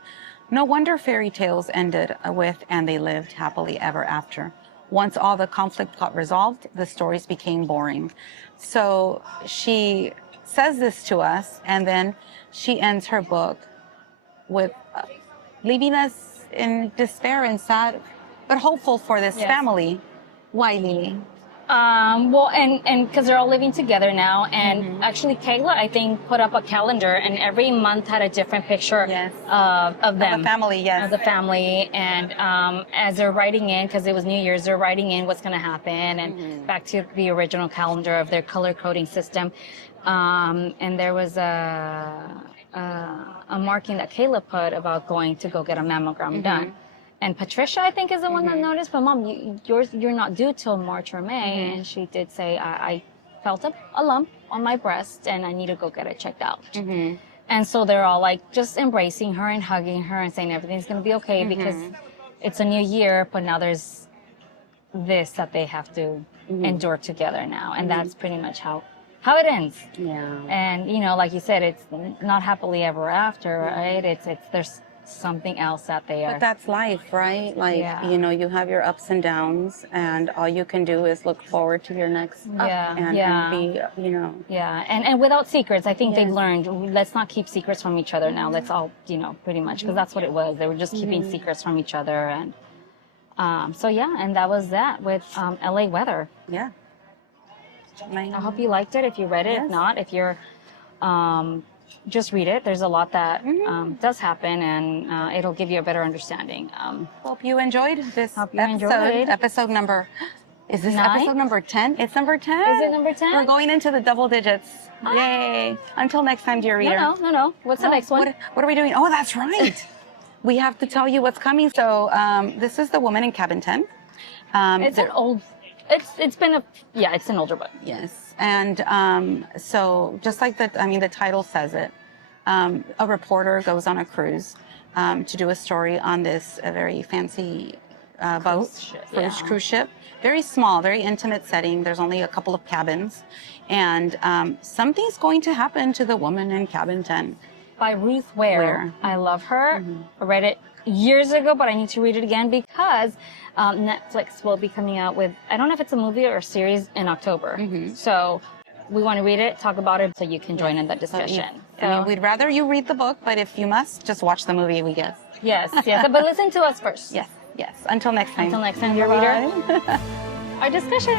No wonder fairy tales ended with, and they lived happily ever after. Once all the conflict got resolved, the stories became boring. So she says this to us, and then she ends her book with leaving us in despair and sad, but hopeful for this family. Why, Lily? Well, and because they're all living together now, and actually Kayla, I think, put up a calendar, and every month had a different picture of them. Of the family, yes. Of the family, and as they're writing in, because it was New Year's, they're writing in what's going to happen, and back to the original calendar of their color coding system. And there was a marking that Kayla put about going to go get a mammogram done. And Patricia, I think, is the one that noticed, but Mom, you're not due till March or May. And she did say, I felt a lump on my breast and I need to go get it checked out. And so they're all like just embracing her and hugging her and saying everything's going to be okay because it's a new year, but now there's this that they have to endure together now. And that's pretty much how it ends. Yeah. And, you know, like you said, it's not happily ever after, right? It's there's something else that they are. But that's life, right? Like, you know, you have your ups and downs, and all you can do is look forward to your next up and be, you know. Yeah, and without secrets, I think they've learned, let's not keep secrets from each other now. Let's all, you know, pretty much, because that's what it was. They were just keeping secrets from each other. And so, yeah, and that was that with LA weather. Yeah. I hope you liked it. If you read it, if not, if you're... just read it. There's a lot that does happen, and it'll give you a better understanding. Hope you enjoyed this enjoyed. episode number. Is this 9? episode number 10? It's number 10. Is it number 10? We're going into the double digits. Yay. Until next time, dear reader. No. What's the next one? What are we doing? Oh, that's right. We have to tell you what's coming. So this is The Woman in Cabin 10. It's an old... It's been it's an older book. Yes. And so just like the title says it, a reporter goes on a cruise to do a story on this very fancy cruise ship. Very small, very intimate setting. There's only a couple of cabins. And something's going to happen to the woman in cabin 10. By Ruth Ware. I love her. I read it years ago, but I need to read it again because Netflix will be coming out with, I don't know if it's a movie or a series in October. So we want to read it, talk about it, so you can join in that discussion. I mean, we'd rather you read the book, but if you must, just watch the movie, we guess. Yes. But listen to us first. Yes. Until next time. Until next time, dear reader. Our discussion.